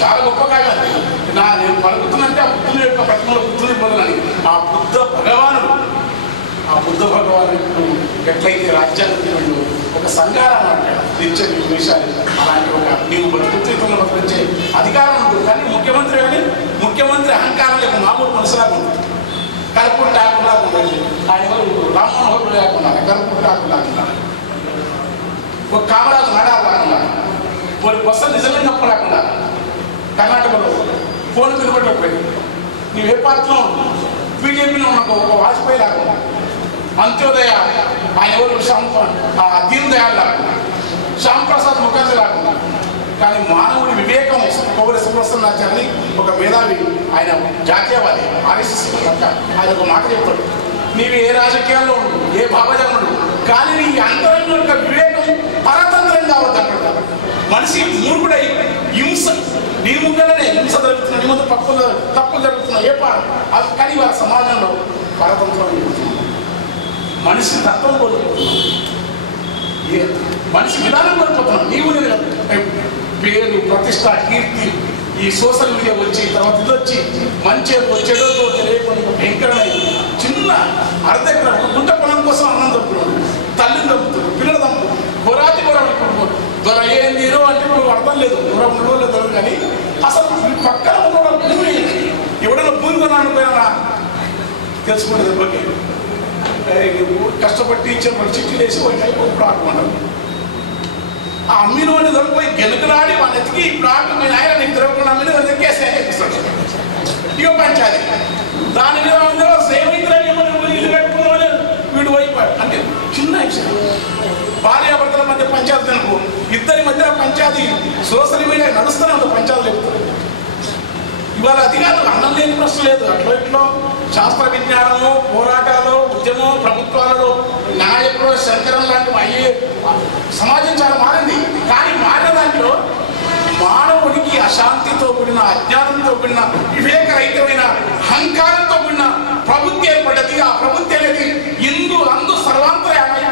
చాలా గొప్ప కావ్యాలు. నేను పలుకుతున్నంటే ఆ బుద్ధుని యొక్క ప్రతిమలో బుద్ధుని పొందనని ఆ బుద్ధ భగవానుడు ఎట్లయితే రాజ్యాన్ని వెళ్ళు ఒక సంఘారం అంటాడు నిత్య విషయాలు. అలాంటి ఒక నీవు బతుకుతున్న బతికించే అధికారం ఉంటుంది. కానీ ముఖ్యమంత్రి అహంకారం లేక మామూలు మనసులాగా ఉంటుంది. కర్పూర టాకులా ఉండేది. ఆయన వాళ్ళు రామ్మోహన్ లేకుండా కర్పూర టాకు లేకుండా ఒక కామరాజు నడాలు లేకుండా ఒక బస్సు నిజంగా లేకుండా కర్ణాటకలో ఫోన్ తినబట్టకపోయింది. నువ్వు ఏ పార్టీలో బీజేపీలో ఉన్న ఒక వాజ్పేయి లేకుండా అంత్యోదయ ఆయన ఎవరు దీన్ దయాళ్ లేకుండా శ్యామ్ ప్రసాద్ ముఖర్జీ లేకుండా. కానీ మానవుడి వివేకం పౌర సుప్రసన్నాచార్యని ఒక మేధావి, ఆయన జాతీయవాది ఆర్ఎస్ఎస్ ఆయన ఒక మాట చెప్తాడు, నీవు ఏ రాజకీయాల్లో ఉండు, ఏ భావజనుడు, కానీ నీ అంతరంగ యొక్క వివేకం పరతంత్రం కావద్దంటాడు. మనిషి మూర్ఖుడై హింస నీ ముందరనే హింస జరుగుతున్న, నీ ముందు తప్పులు జరుగుతున్న ఏ కానీ వాళ్ళ సమాజంలో పరతంత్రం మనిషి తత్వం కోల్పోతున్నాం, మనిషి విధానం కోల్పోతున్నాం. నీవు పేరు ప్రతిష్ట కీర్తి ఈ సోషల్ మీడియా వచ్చి తర్వాత ఇది వచ్చి మంచి చెడుతో తెలియకుండా భయంకరమైన చిన్న అర్ధెకర గుంట పొలం కోసం అన్నం తప్పుతున్నాడు, తల్లిని తప్పుతున్నాడు, పిల్లలు తప్పుతున్నాడు, కొరాతి కొరడు దొర ఏం నీరు అంటే అర్థం లేదు, దూరం ఉండడం లేదు. కానీ అసలు పక్కన ఉన్న భూమి ఎవడన్నా భూమి కొన్నాను పోయినా తెలుసుకుంటే దెబ్బకి కష్టపడి టీచర్ వాళ్ళు చిట్టి వేసి ఒక ప్లాట్ కొన్నారు. ఆ అమ్మిన వాడిని దొరికిపోయి గెలుకులాడి వాళ్ళ ఎత్తికి ఈ ప్లాట్ మీ నాయన నీకు దొరకకుండా అమ్మిన కేసు చెప్పిస్తాడు. ఇక పంచాది దాని మీద ఇల్లు కట్టుకోవాలి వీడు అయిపోయాడు. అంటే చిన్న విషయం భార్యాభర్తల మధ్య పంచాయతీ అనుకో, ఇద్దరి మధ్య పంచాయతీ సోషల్ మీడియా నడుస్తూనే ఉంటుంది, పంచాయతీ చెప్తారు. ఇవాళ అది కాదు, అన్నం లేని ప్రశ్న లేదు. అట్లా ఇట్లో శాస్త్ర విజ్ఞానము, పోరాటాలు, ఉద్యమం, ప్రభుత్వాలలో నాయకులు, శంకరం లాంటివి అయ్యే సమాజం చాలా మారింది. కానీ మారిన దాంట్లో మానవుడికి అశాంతితో కూడిన, అజ్ఞానంతో కూడిన, వివేకరహితమైన అహంకారంతో కూడిన ప్రభుత్వం ఏర్పడ్డది. ఆ ప్రభుత్వం అనేది అందు సర్వాంతర్యామయ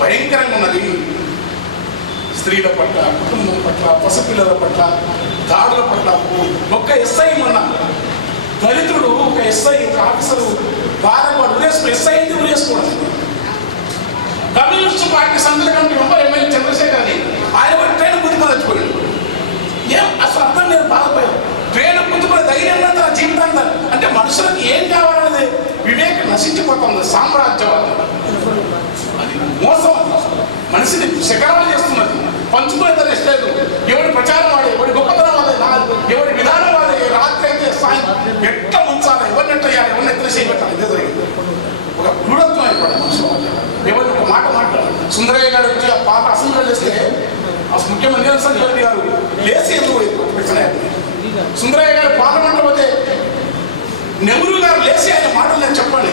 భయంకరంగా ఉన్నది. స్త్రీల పట్ల, కుటుంబం పట్ల, పసిపిల్లల పట్ల, దాడుల పట్ల. ఒక్క ఎస్ఐ మొన్న దళితుడు, ఒక ఎస్ఐ, ఒక ఆఫీసరు బాధపడు ఎస్ఐ ఎందుకు వేసుకోవడం. కమ్యూనిస్ట్ పార్టీ సంఘటన కమిటీ మెంబర్ ఎమ్మెల్యే చంద్రశేఖర్ అని ఆయన ఒక ట్రైన్ గుర్తుకొని చచ్చిపోయాడు. ఏం అసలు అర్థం లేదు, బాధపోయాడు. ట్రైన్ గుర్తుకునే ధైర్యం తన జీవితాంతా. అంటే మనుషులకు ఏం కావాలనేది వివేకం నశించిపోతుంది. సామ్రాజ్యవాదం అది మోసం, మనిషిని శకరాలు చేస్తున్నది. పంచుకునే రెస్ట్ లేదు. ఎవరి ప్రచారం వాడే, ఎవరి గొప్పతనం వాడే, ఎవరి విధానం వాడే, రాత్రి అయితే సాయంత్రం ఎట్లా ఉంచాలి, ఎవరిని ఎట్లా చేయాలి, ఎవరిని ఎట్లా చేయబెట్టాలి, ఇదే జరిగింది. ఒక క్రూరత్వం అయిపోయింది మనుషుల మధ్య. ఎవరిని ఒక మాట మాట్లాడాలి. సుందరయ్య గారు వచ్చి ఆ పాత అసెంబ్లీలో చేస్తే అసలు ముఖ్యమంత్రి నిరసన రెడ్డి గారు లేచి ఎందుకు సుందరయ్య గారు పార్లమెంట్లో పోతే నెహ్రూ గారు లేచి ఆయన మాటలు నేను చెప్పండి.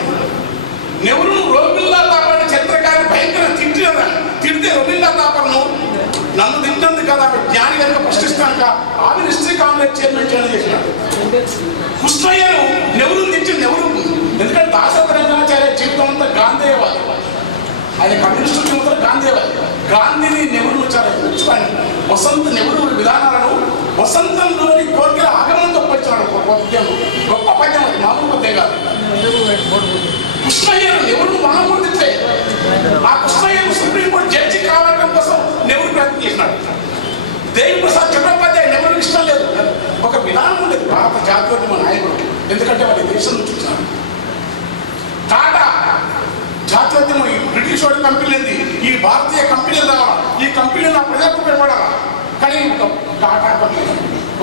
నెహ్రూ రోమిల్లా తాపర్ని చరిత్రకారి భయంకర తిడితే రోమిల్లా తాపర్ను నన్ను తింటుంది కదా జ్ఞాని కనుక ప్రశ్నిస్తాను ఆమె హిస్టరీ కాంగ్రెస్ చైర్మన్ చేసినాడు. కృష్ణయ్యను నెహ్రూ తిట్టి నెహ్రూ ఎందుకంటే దాశరథ రంగాచార్య జీవితం అంతా గాంధేయవాది. ఆయన కమ్యూనిస్టు జీవితంలో గాంధేయవాది. గాంధీని నెహ్రూ చాలా మెచ్చుకోండి. నెహ్రూ విధానాలను వసంతంలోని కోరికల ఆగమనంతో పోల్చాడు. గొప్ప పద్యం, అది మామూలు పద్యం కాదు. కృష్ణయ్యను నెహ్రూ మామూలు తిట్టే ఆ కృష్ణయ్యను సుప్రీంకోర్టు జడ్జి కావడం కోసం నెహ్రూ ప్రయత్నం చేసినాడు. దేవి ప్రసాద్ చట్టోపాధ్యాయ నెహ్రూకి ఇష్టం లేదు. ఒక విధానం లేదు భారత జాతీయోద్యమ నాయకుడు. ఎందుకంటే వాళ్ళ దేశం నుంచి వచ్చినాడు. టాటా జాతీయోద్యమం బ్రిటిష్ వాడి కంపెనీ ఉంది. ఈ భారతీయ కంపెనీలు రావాలి, ఈ కంపెనీలు నా ప్రజలకు ఉపయోగపడాలి. కానీ ఒక టాటా కంపెనీ,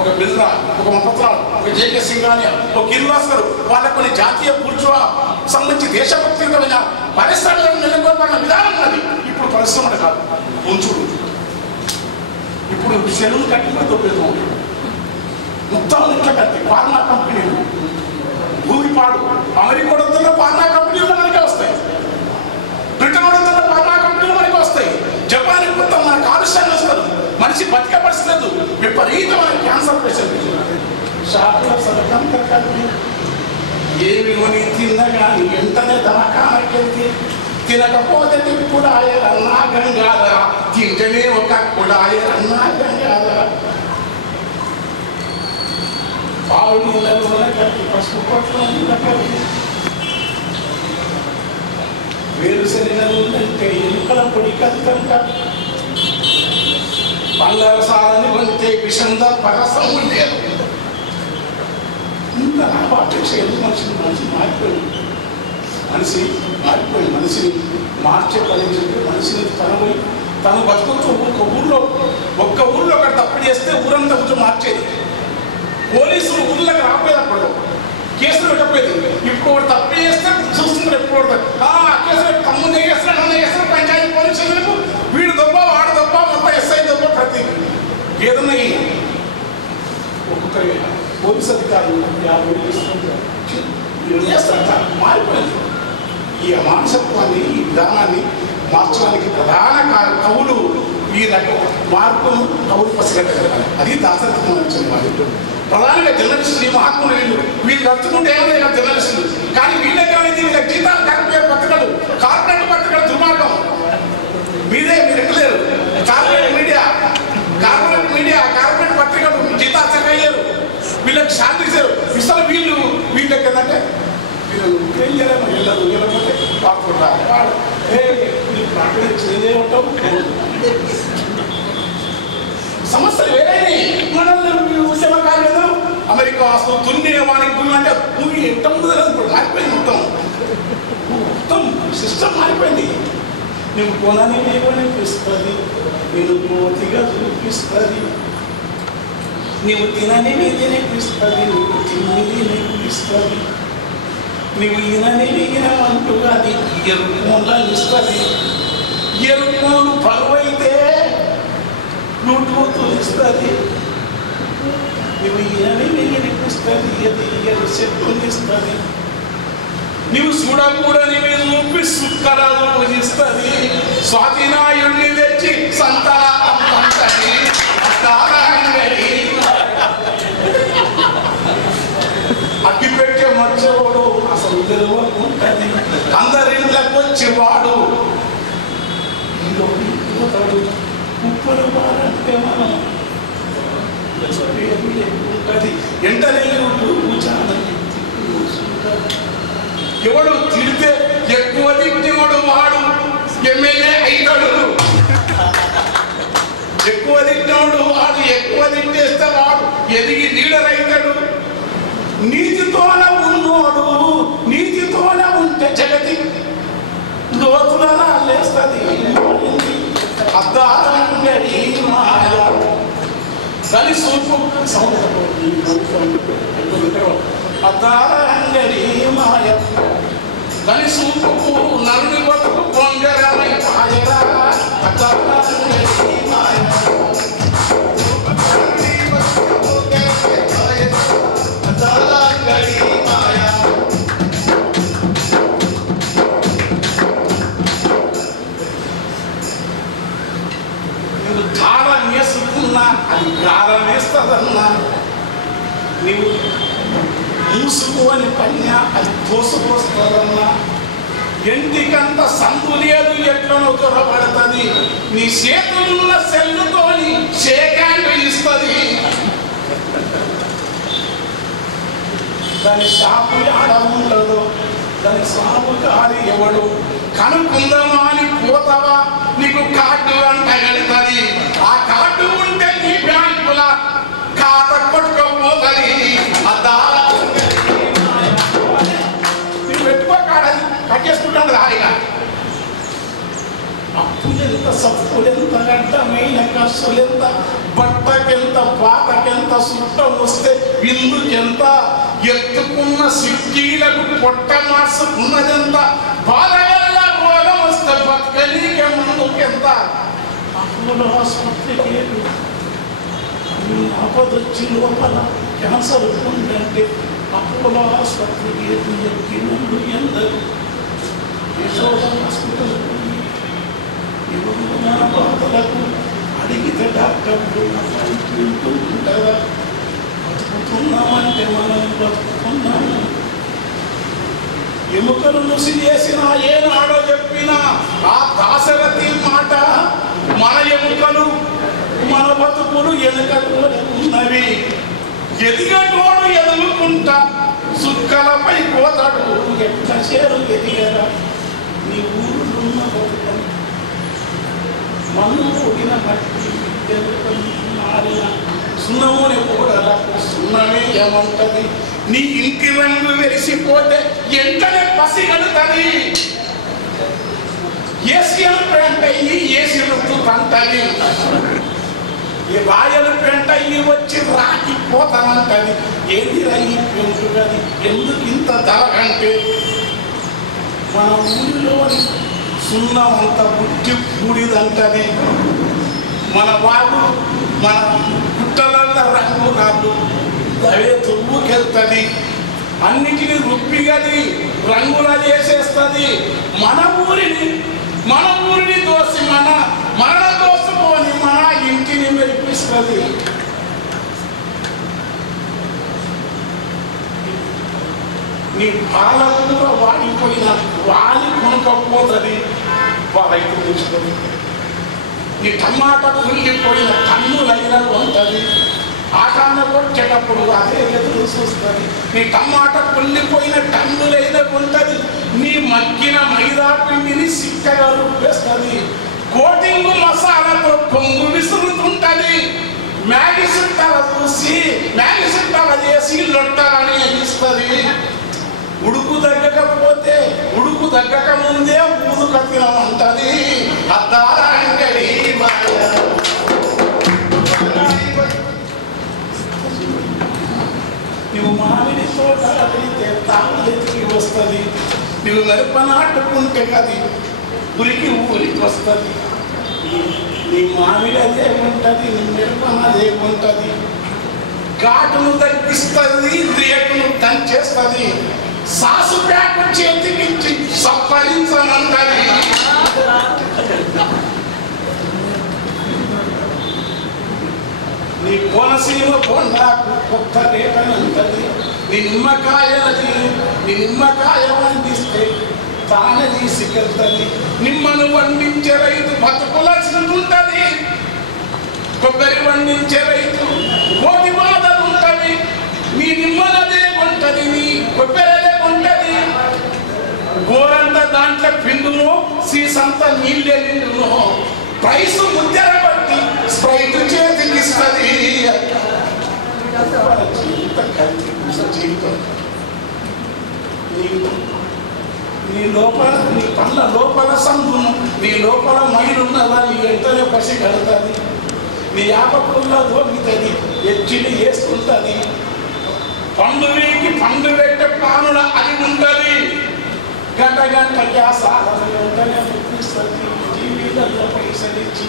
ఒక బిర్లా, ఒక మహత్రావు, ఒక జేకే సింఘానియా, ఒక కిర్లాస్కర్ వాళ్ళ కొన్ని జాతీయ బూర్జువా సంబంధించి దేశభక్తియుతమైన పరిశ్రమలను నెలకొల్పాలన్న విధానం ఉన్నది. ఇప్పుడు పరిశ్రమలు కాదు, ఉంచుడు. ఇప్పుడు సెలవులు కట్టినతో పెడతాం. మొత్తం ఇట్లా కట్టి ఫార్మా కంపెనీలు, భూమిపాడు, అమెరికా వస్తున్న ఫార్మా కంపెనీలు మనకే వస్తాయి, బ్రిటన్ వస్తున్న ఫార్మా కంపెనీలు మనకి వస్తాయి, జపాన్ మొత్తం మన కాలుష్యాన్ని వస్తారు. మనిషి బతికే పరిస్థితి లేదు. విపరీతమైన క్యాన్సర్ పేషెంట్ ఏమి కొని తిన్నగాని వెంటనే దవాఖానకెళ్తే తినకపోతే కుడాయరన్నా గంగాధర, తింటేనే ఒక కుడాయరన్నా గంగాధర. పాలు నీళ్ళలో కలిపి పసుపు కొట్లు కలిపి వేరుశనగలు అంటే ఎలుకల పొడి కదంట. పల్లెల సాలని కొంటే విషంద పరసం లేదు. ఇంత లాభాపేక్ష ఎందుకు మనిషి మారిపోయింది. మనిషి మారిపోయి మనిషిని మార్చే పని చెప్పి మనిషిని తను బతుకుతూ ఒక్క ఊళ్ళో ఒక తప్పు చేస్తే ఊరంతా కొంచెం మార్చేది. పోలీసులు ఊళ్ళకి రాపోయేటప్పుడు కేసులు పెట్టకపోయేది. ఇప్పుడు ఒకటి తప్పు చేస్తే చూస్తున్నారు ఎప్పుడు కేసులు తమ్ముడు చేస్తున్నాడు నన్ను చేస్తున్నాడు పంచాయతీ పోలీసులకు వీడు దొబ్బ వాడు దొబ్బ మొత్తం ఎస్ఐ దొబ్బ ప్రతి ఏదన్నా ఒక్కొక్క పోలీసు అధికారులు 50,000 చేస్తారట. మారిపోయింది. ఈ అమానుషత్వాన్ని ఈ విధానాన్ని మార్చడానికి ప్రధాన కవులు ఈ రకం మార్పును కవులు పసిగట్టగలగాలి. అది దాసరథం వచ్చింది. వాళ్ళు ప్రధానంగా జర్నలిస్టులు మహాత్ములు వీళ్ళు నడుచుకుంటే ఏమైనా జర్నలిస్టులు కానీ వీళ్ళకి అనేది వీళ్ళ జీతాలు కార్పొరేట్ పత్రికలు దుర్మార్గం మీరే మీరు ఎక్కలేరు. కార్పొరేట్ పత్రికలు జీతాలు చక్కయ్యారు. వీళ్ళకి శాంతి ఇచ్చారు. ఇస్తారు వీళ్ళకి ఏంటంటే వీళ్ళు ఏం చేయలేము వెళ్ళకపోతే వాడు ఉంటావు సమస్యలు వేరేది. మనల్ని ఉద్యమకారులు అమెరికా వస్తాం దున్నేవానికి అంటే నువ్వు ఎంత ముందు ఇప్పుడు మారిపోయింది. మొత్తం సిస్టమ్ మారిపోయింది. నువ్వు కొనని నేర్పిస్తుంది, నేను కోతిగా చూపిస్తుంది, నువ్వు తినని నేర్పిస్తుంది, నువ్వు తిన్నది నేర్పిస్తుంది, నువ్వు ఈయనని మిగిలినమంటుగా అది ఎరుపులా ఇస్తుంది. ఎరుపులు పరువైతే బ్లూటూత్ ఇస్తుంది. నువ్వు ఈయనని మిగిలిపిస్తుంది, అది ఎరు చెట్టు ఇస్తుంది. నువ్వు చూడకూడని మీరు చూపి సుక్కరాలు పూజిస్తుంది. స్వాతినాయుడిని తెచ్చి సంతానంటది. అగ్గి పెట్టే మర్చేవాడు అసలు ఉంటుంది. అందరింట్లోకి వచ్చేవాడు ఉప్పులు బారంటే మనం ఎంటనే ఎవడు తిడితే ఎక్కువ తిట్టేవాడు వాడు ఎమ్మెల్యే అవుతాడు. ఎక్కువ తిట్టినవాడు వాడు ఎక్కువ తిట్టేస్తే వాడు ఎదిగి లీడర్ అవుతాడు. నీతితోనే ఉన్నోడు నీతితోనే ఉంటే జగతి లోతులలా లేస్తుంది. అద్దారంగడి మాయ సరి సూపు అద్దారంగడి మాయ సరి సూపుకు నరుని బతుకు పొంగరమై పాయరా. అద్దారంగడి మాయ అది గారం వేస్తుందన్నా, నీవు మూసుకోని పన్యా అది తోసుకొస్తుందన్నా, ఎంటికంత సందు లేదు ఎట్లనో దొరబడుతుంది. నీ చేతులున్న సెల్లుతోని షేకాండ్ ఇస్తుంది. దాని షాపు ఆడ ఉండదు, దాని సాపు కాడి ఎవడు కనుక్కుందామా అని పోతావా నీకు కార్డు అంట కడుతుంది. ఆ కార్డు ఉంటే నీ బ్యాంకుల ఖాతా కొట్టుకోపోతుంది. నువ్వు పెట్టుకోకాడని కట్టేసుకుంటాను హాయిగా. అప్పులెంత సప్పులెంత గడ్డమైన ఖర్చులెంత బట్టకెంత పాతకెంత సుట్టం వస్తే విందుకెంత ఎత్తుకున్న సిక్కీలకు పొట్ట మార్చుకున్నదెంత బాధ వల్ల రోగం వస్తే బతకనీకే ముందుకెంత అప్పుల ఆసుపత్రికి నీ ఆపదొచ్చి లోపల క్యాన్సర్ ఉందంటే అప్పుల ఆసుపత్రికి ఎక్కినందు ఎందరు యశోద హాస్పిటల్ మన బాధలకు అడిగితే డాక్టర్లు వింటూ ఉంటారా? బతుకుతున్నామంటే మనం బతుకుతున్నాము. ఎముకలు నుసి చేసిన ఏనాడో చెప్పిన ఆ దాశరథి మాట మన ఎముకలు మన బతుకులు ఎనుకలు ఉన్నవి. ఎదిగటోడు ఎదుగుకుంటా సుక్కలపై పోతాడు. ఎట్ల చేరు ఎదిగరా నీ ఊరున్న బతుకులు మన్ను పొడిన మట్టి మారిన సున్నముని కూడలకు సున్నమే ఏమంటది. నీ ఇంటి రంగు వెలిసిపోతే ఎంటనే పసిగలుతుంది. ఏసియల్ పెంట అయ్యి ఏసి రుద్దుతంటది. ఈ రాయల పెంట అయ్యి వచ్చి రాకిపోతానంటది. ఏంది రయ్యి పెంటున్నది? ఎందుకు ఇంత ధరకంటే మన ఊరిలోని సున్నమంత పుట్టి పూడిదంటది. మన బాబు మన పుట్టలల్ల రంగు రాళ్ళు అవే తువ్వుకెళ్తుంది. అన్నిటిని రుప్పిగది రంగులా చేసేస్తుంది. మన ఊరిని దోసి మన దోసుకొని మన ఇంటిని మెరిపిస్తుంది. నీ పాలకూర వాడిపోయిన వాలి కొనుక్కపోతుంది, రైతు ఉంచుతుంది. నీ టమాటా కుళ్ళిపోయిన కన్నులైన ఉంటుంది, ఆటాన కొట్టేటప్పుడు అదే ఎదురు చూస్తుంది. నీ టమాటా కుళ్ళిపోయిన టన్నులైన ఉంటుంది. నీ మగ్గిన మైదా పిండిని సిక్కగా రుబ్బేస్తుంది. కోటింగు మసాలాతో పొంగు విసురుతుంటది. మ్యాగీ సుట్టాల చూసి మ్యాగీ సుట్టాల చేసి లొట్టాలని ఇస్తుంది. ఉడుకు తగ్గకపోతే ఉడుకు తగ్గక ముందే ఊదు కత్తినమంటది. అద్దాల అంగడి నువ్వు మామిడి తోట అడిగితే తాళెత్తికి వస్తుంది. నువ్వు మిరప నాటుకుంటే కది ఊరికి వస్తుంది. నీ మామిడి అదే ఉంటుంది, నీ మిరపన అదే ఉంటుంది. ఘాటును తగ్గిస్తుంది, రేటును దంచేస్తుంది. Sauce pack చేతికిచ్చి సప్పరించమంటది. నీ కోనసీమ కొండాకు కొత్త రేటని అంటది. నీ నిమ్మకాయ వండిస్తే తానే తీసుకెళ్తుంది. నిమ్మను వండించే రైతు బతుకులసుంటుంది. కొబ్బరి వండించే రైతు కోటి బాధలు ఉంటుంది. నీ నిమ్మలదే ఉంటుంది, నీ కొబ్బరిదే ఉంటుంది. గోరంత దాంట్లో పిండును, సీసంత నీళ్ళే నిండును. ప్రైస్ ముద్దర బట్టి స్ప్రైట్ చేతికిస్తుంది. నీ లోపల నీ పళ్ళ లోపల సందును, నీ లోపల మైలున్నదా నీ వెంటనే పసి కడుతుంది. నీ యాపకుల్లో దోగుతుంది, ఎచ్చిని వేసుకుంటుంది. పండు వేకి పండు పెట్టే పానుల అది ఉంటుంది. గంట గ్యాసాలను వెంటనే పుట్టిస్తుంది. టీవీలలో పైసలు ఇచ్చి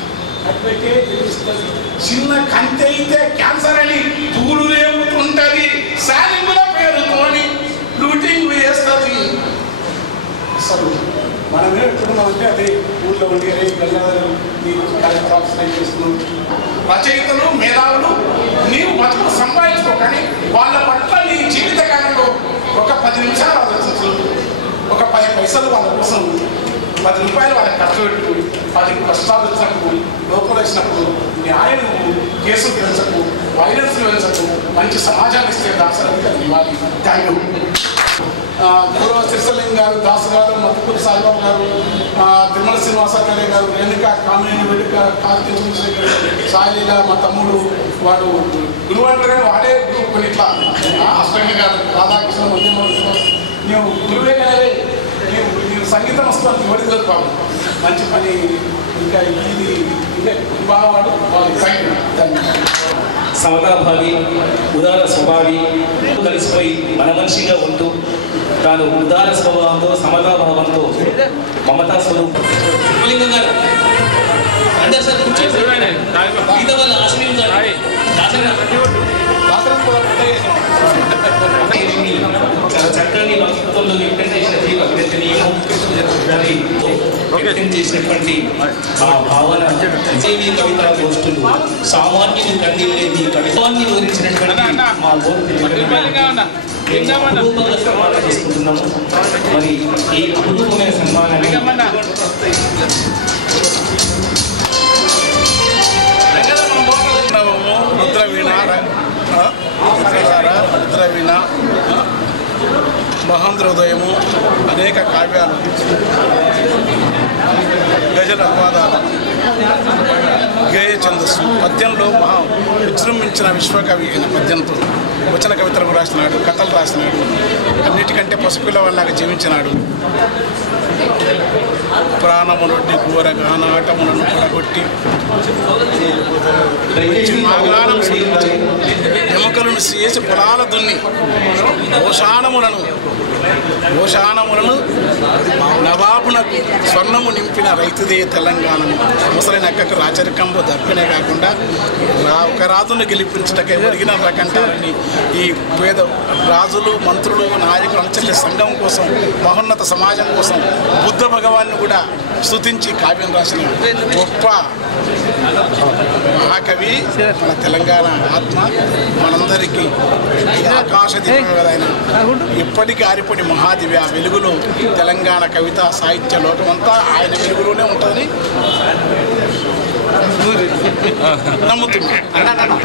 అట్లకే తెలుస్తుంది. చిన్న కంచె అయితే క్యాన్సర్ అని పూలు రేపుతుంటది. శాలింగుల పేరుతోని లూటింగ్ చేస్తుంది. అసలు మనం ఏడుతున్నామంటే అదే ఊళ్ళో ఉండి అదే గంగాధరం నీకు కార్యక్రమాలు చేస్తున్నాం. రచయితలు మేధావులు నీవు బతుకు సంపాదించుకో, కానీ వాళ్ళ పట్ల నీ జీవిత కాలంలో ఒక 10 నిమిషాలు ఆలోచించు. ఒక 10 పైసలు వాళ్ళ కోసం 10 రూపాయలు వాళ్ళకి ఖర్చు పెట్టుకుని 10 కష్టాలు వచ్చినప్పుడు లోపల వచ్చినప్పుడు న్యాయం కేసులు పెంచకు, వైలెన్స్ పెంచకు, మంచి సమాజాన్ని ఇస్తే దాసరథి గారు ఇవ్వాలి. Thank you. పూర్వ శ్రీశలింగ్ గారు, దాసు గారు, మధుపూరి సాయిబాబు గారు, తిరుమల శ్రీనివాసాచార్య గారు, రేణుక కామినేని వెడుక, కార్తీక చంద్రశేఖర్, సాయిలీల, మా తమ్ముడు వాడు గురువు అంటారు కానీ వాడే గురువు. కొన్ని ఇట్లా అష్టమి గారు, రాధాకృష్ణ, నువ్వు గురువే కానీ నేను సంగీతం వస్తాను ఎవరి చదువుకోవాలి. మంచి పని ఇంకా ఇది బాగా వాడు సమతాభావి, ఉదార స్వభావి, కలిసిపోయి మన మనిషిగా ఉంటూ తాను ఉదార స్వభావంతో సమతాభావంతో మమతా స్వరూపం అంటే సార్ చాలా చక్కని భక్తులు వ్యక్తం చేసిన జీవ అభినందనీయం. వ్యక్తం చేసినటువంటి ఆ భావన విజయీ కవితా గోష్ఠులు సామాన్యులు కన్నీళ్ళేది కవిత్వాన్ని వివరించినటువంటి మా చేసుకుంటున్నాము. మరి ఈ అపురూపమైన సన్మానాన్ని రుద్రవీణ, మహేంద్రోదయము, అనేక కావ్యాలు, గజల అనువాదాలు గేయ ఛందస్సు పద్యంలో మహా విజృంభించిన విశ్వకవి అయిన పద్యంతో వచన కవితలకు రాసినాడు, కథలు రాసినాడు, అన్నిటికంటే పసిపిల్ల వాళ్ళగా జీవించినాడు. ప్రాణములొడ్డి ఘోర గానాటములను పడగొట్టి మాగానం సృజించి ఎముకలను చేసి పొలాల దున్ని ఓషానములను నవాబునకు స్వర్ణము నింపిన రైతుదే తెలంగాణ. ముసలి నక్కకు రాచరికంలో దప్పినే కాకుండా ఒక రాజును గెలిపించటకై ఒరిగిన రకంటారని ఈ పేద రాజులు, మంత్రులు, నాయకులు అంచెల్లి సంఘం కోసం, మహోన్నత సమాజం కోసం బుద్ధ భగవాన్ని కూడా స్తుతించి కావ్యం రాసిన గొప్ప మహాకవి మన తెలంగాణ ఆత్మ. మనందరికీ ఆకాశ దివ్యమైన ఇప్పటికీ ఆరిపోని మహాదివ్య వెలుగులో తెలంగాణ కవిత సాహిత్య లోకమంతా ఆయన వెలుగులోనే ఉంటుందని నమ్ముతున్నాను.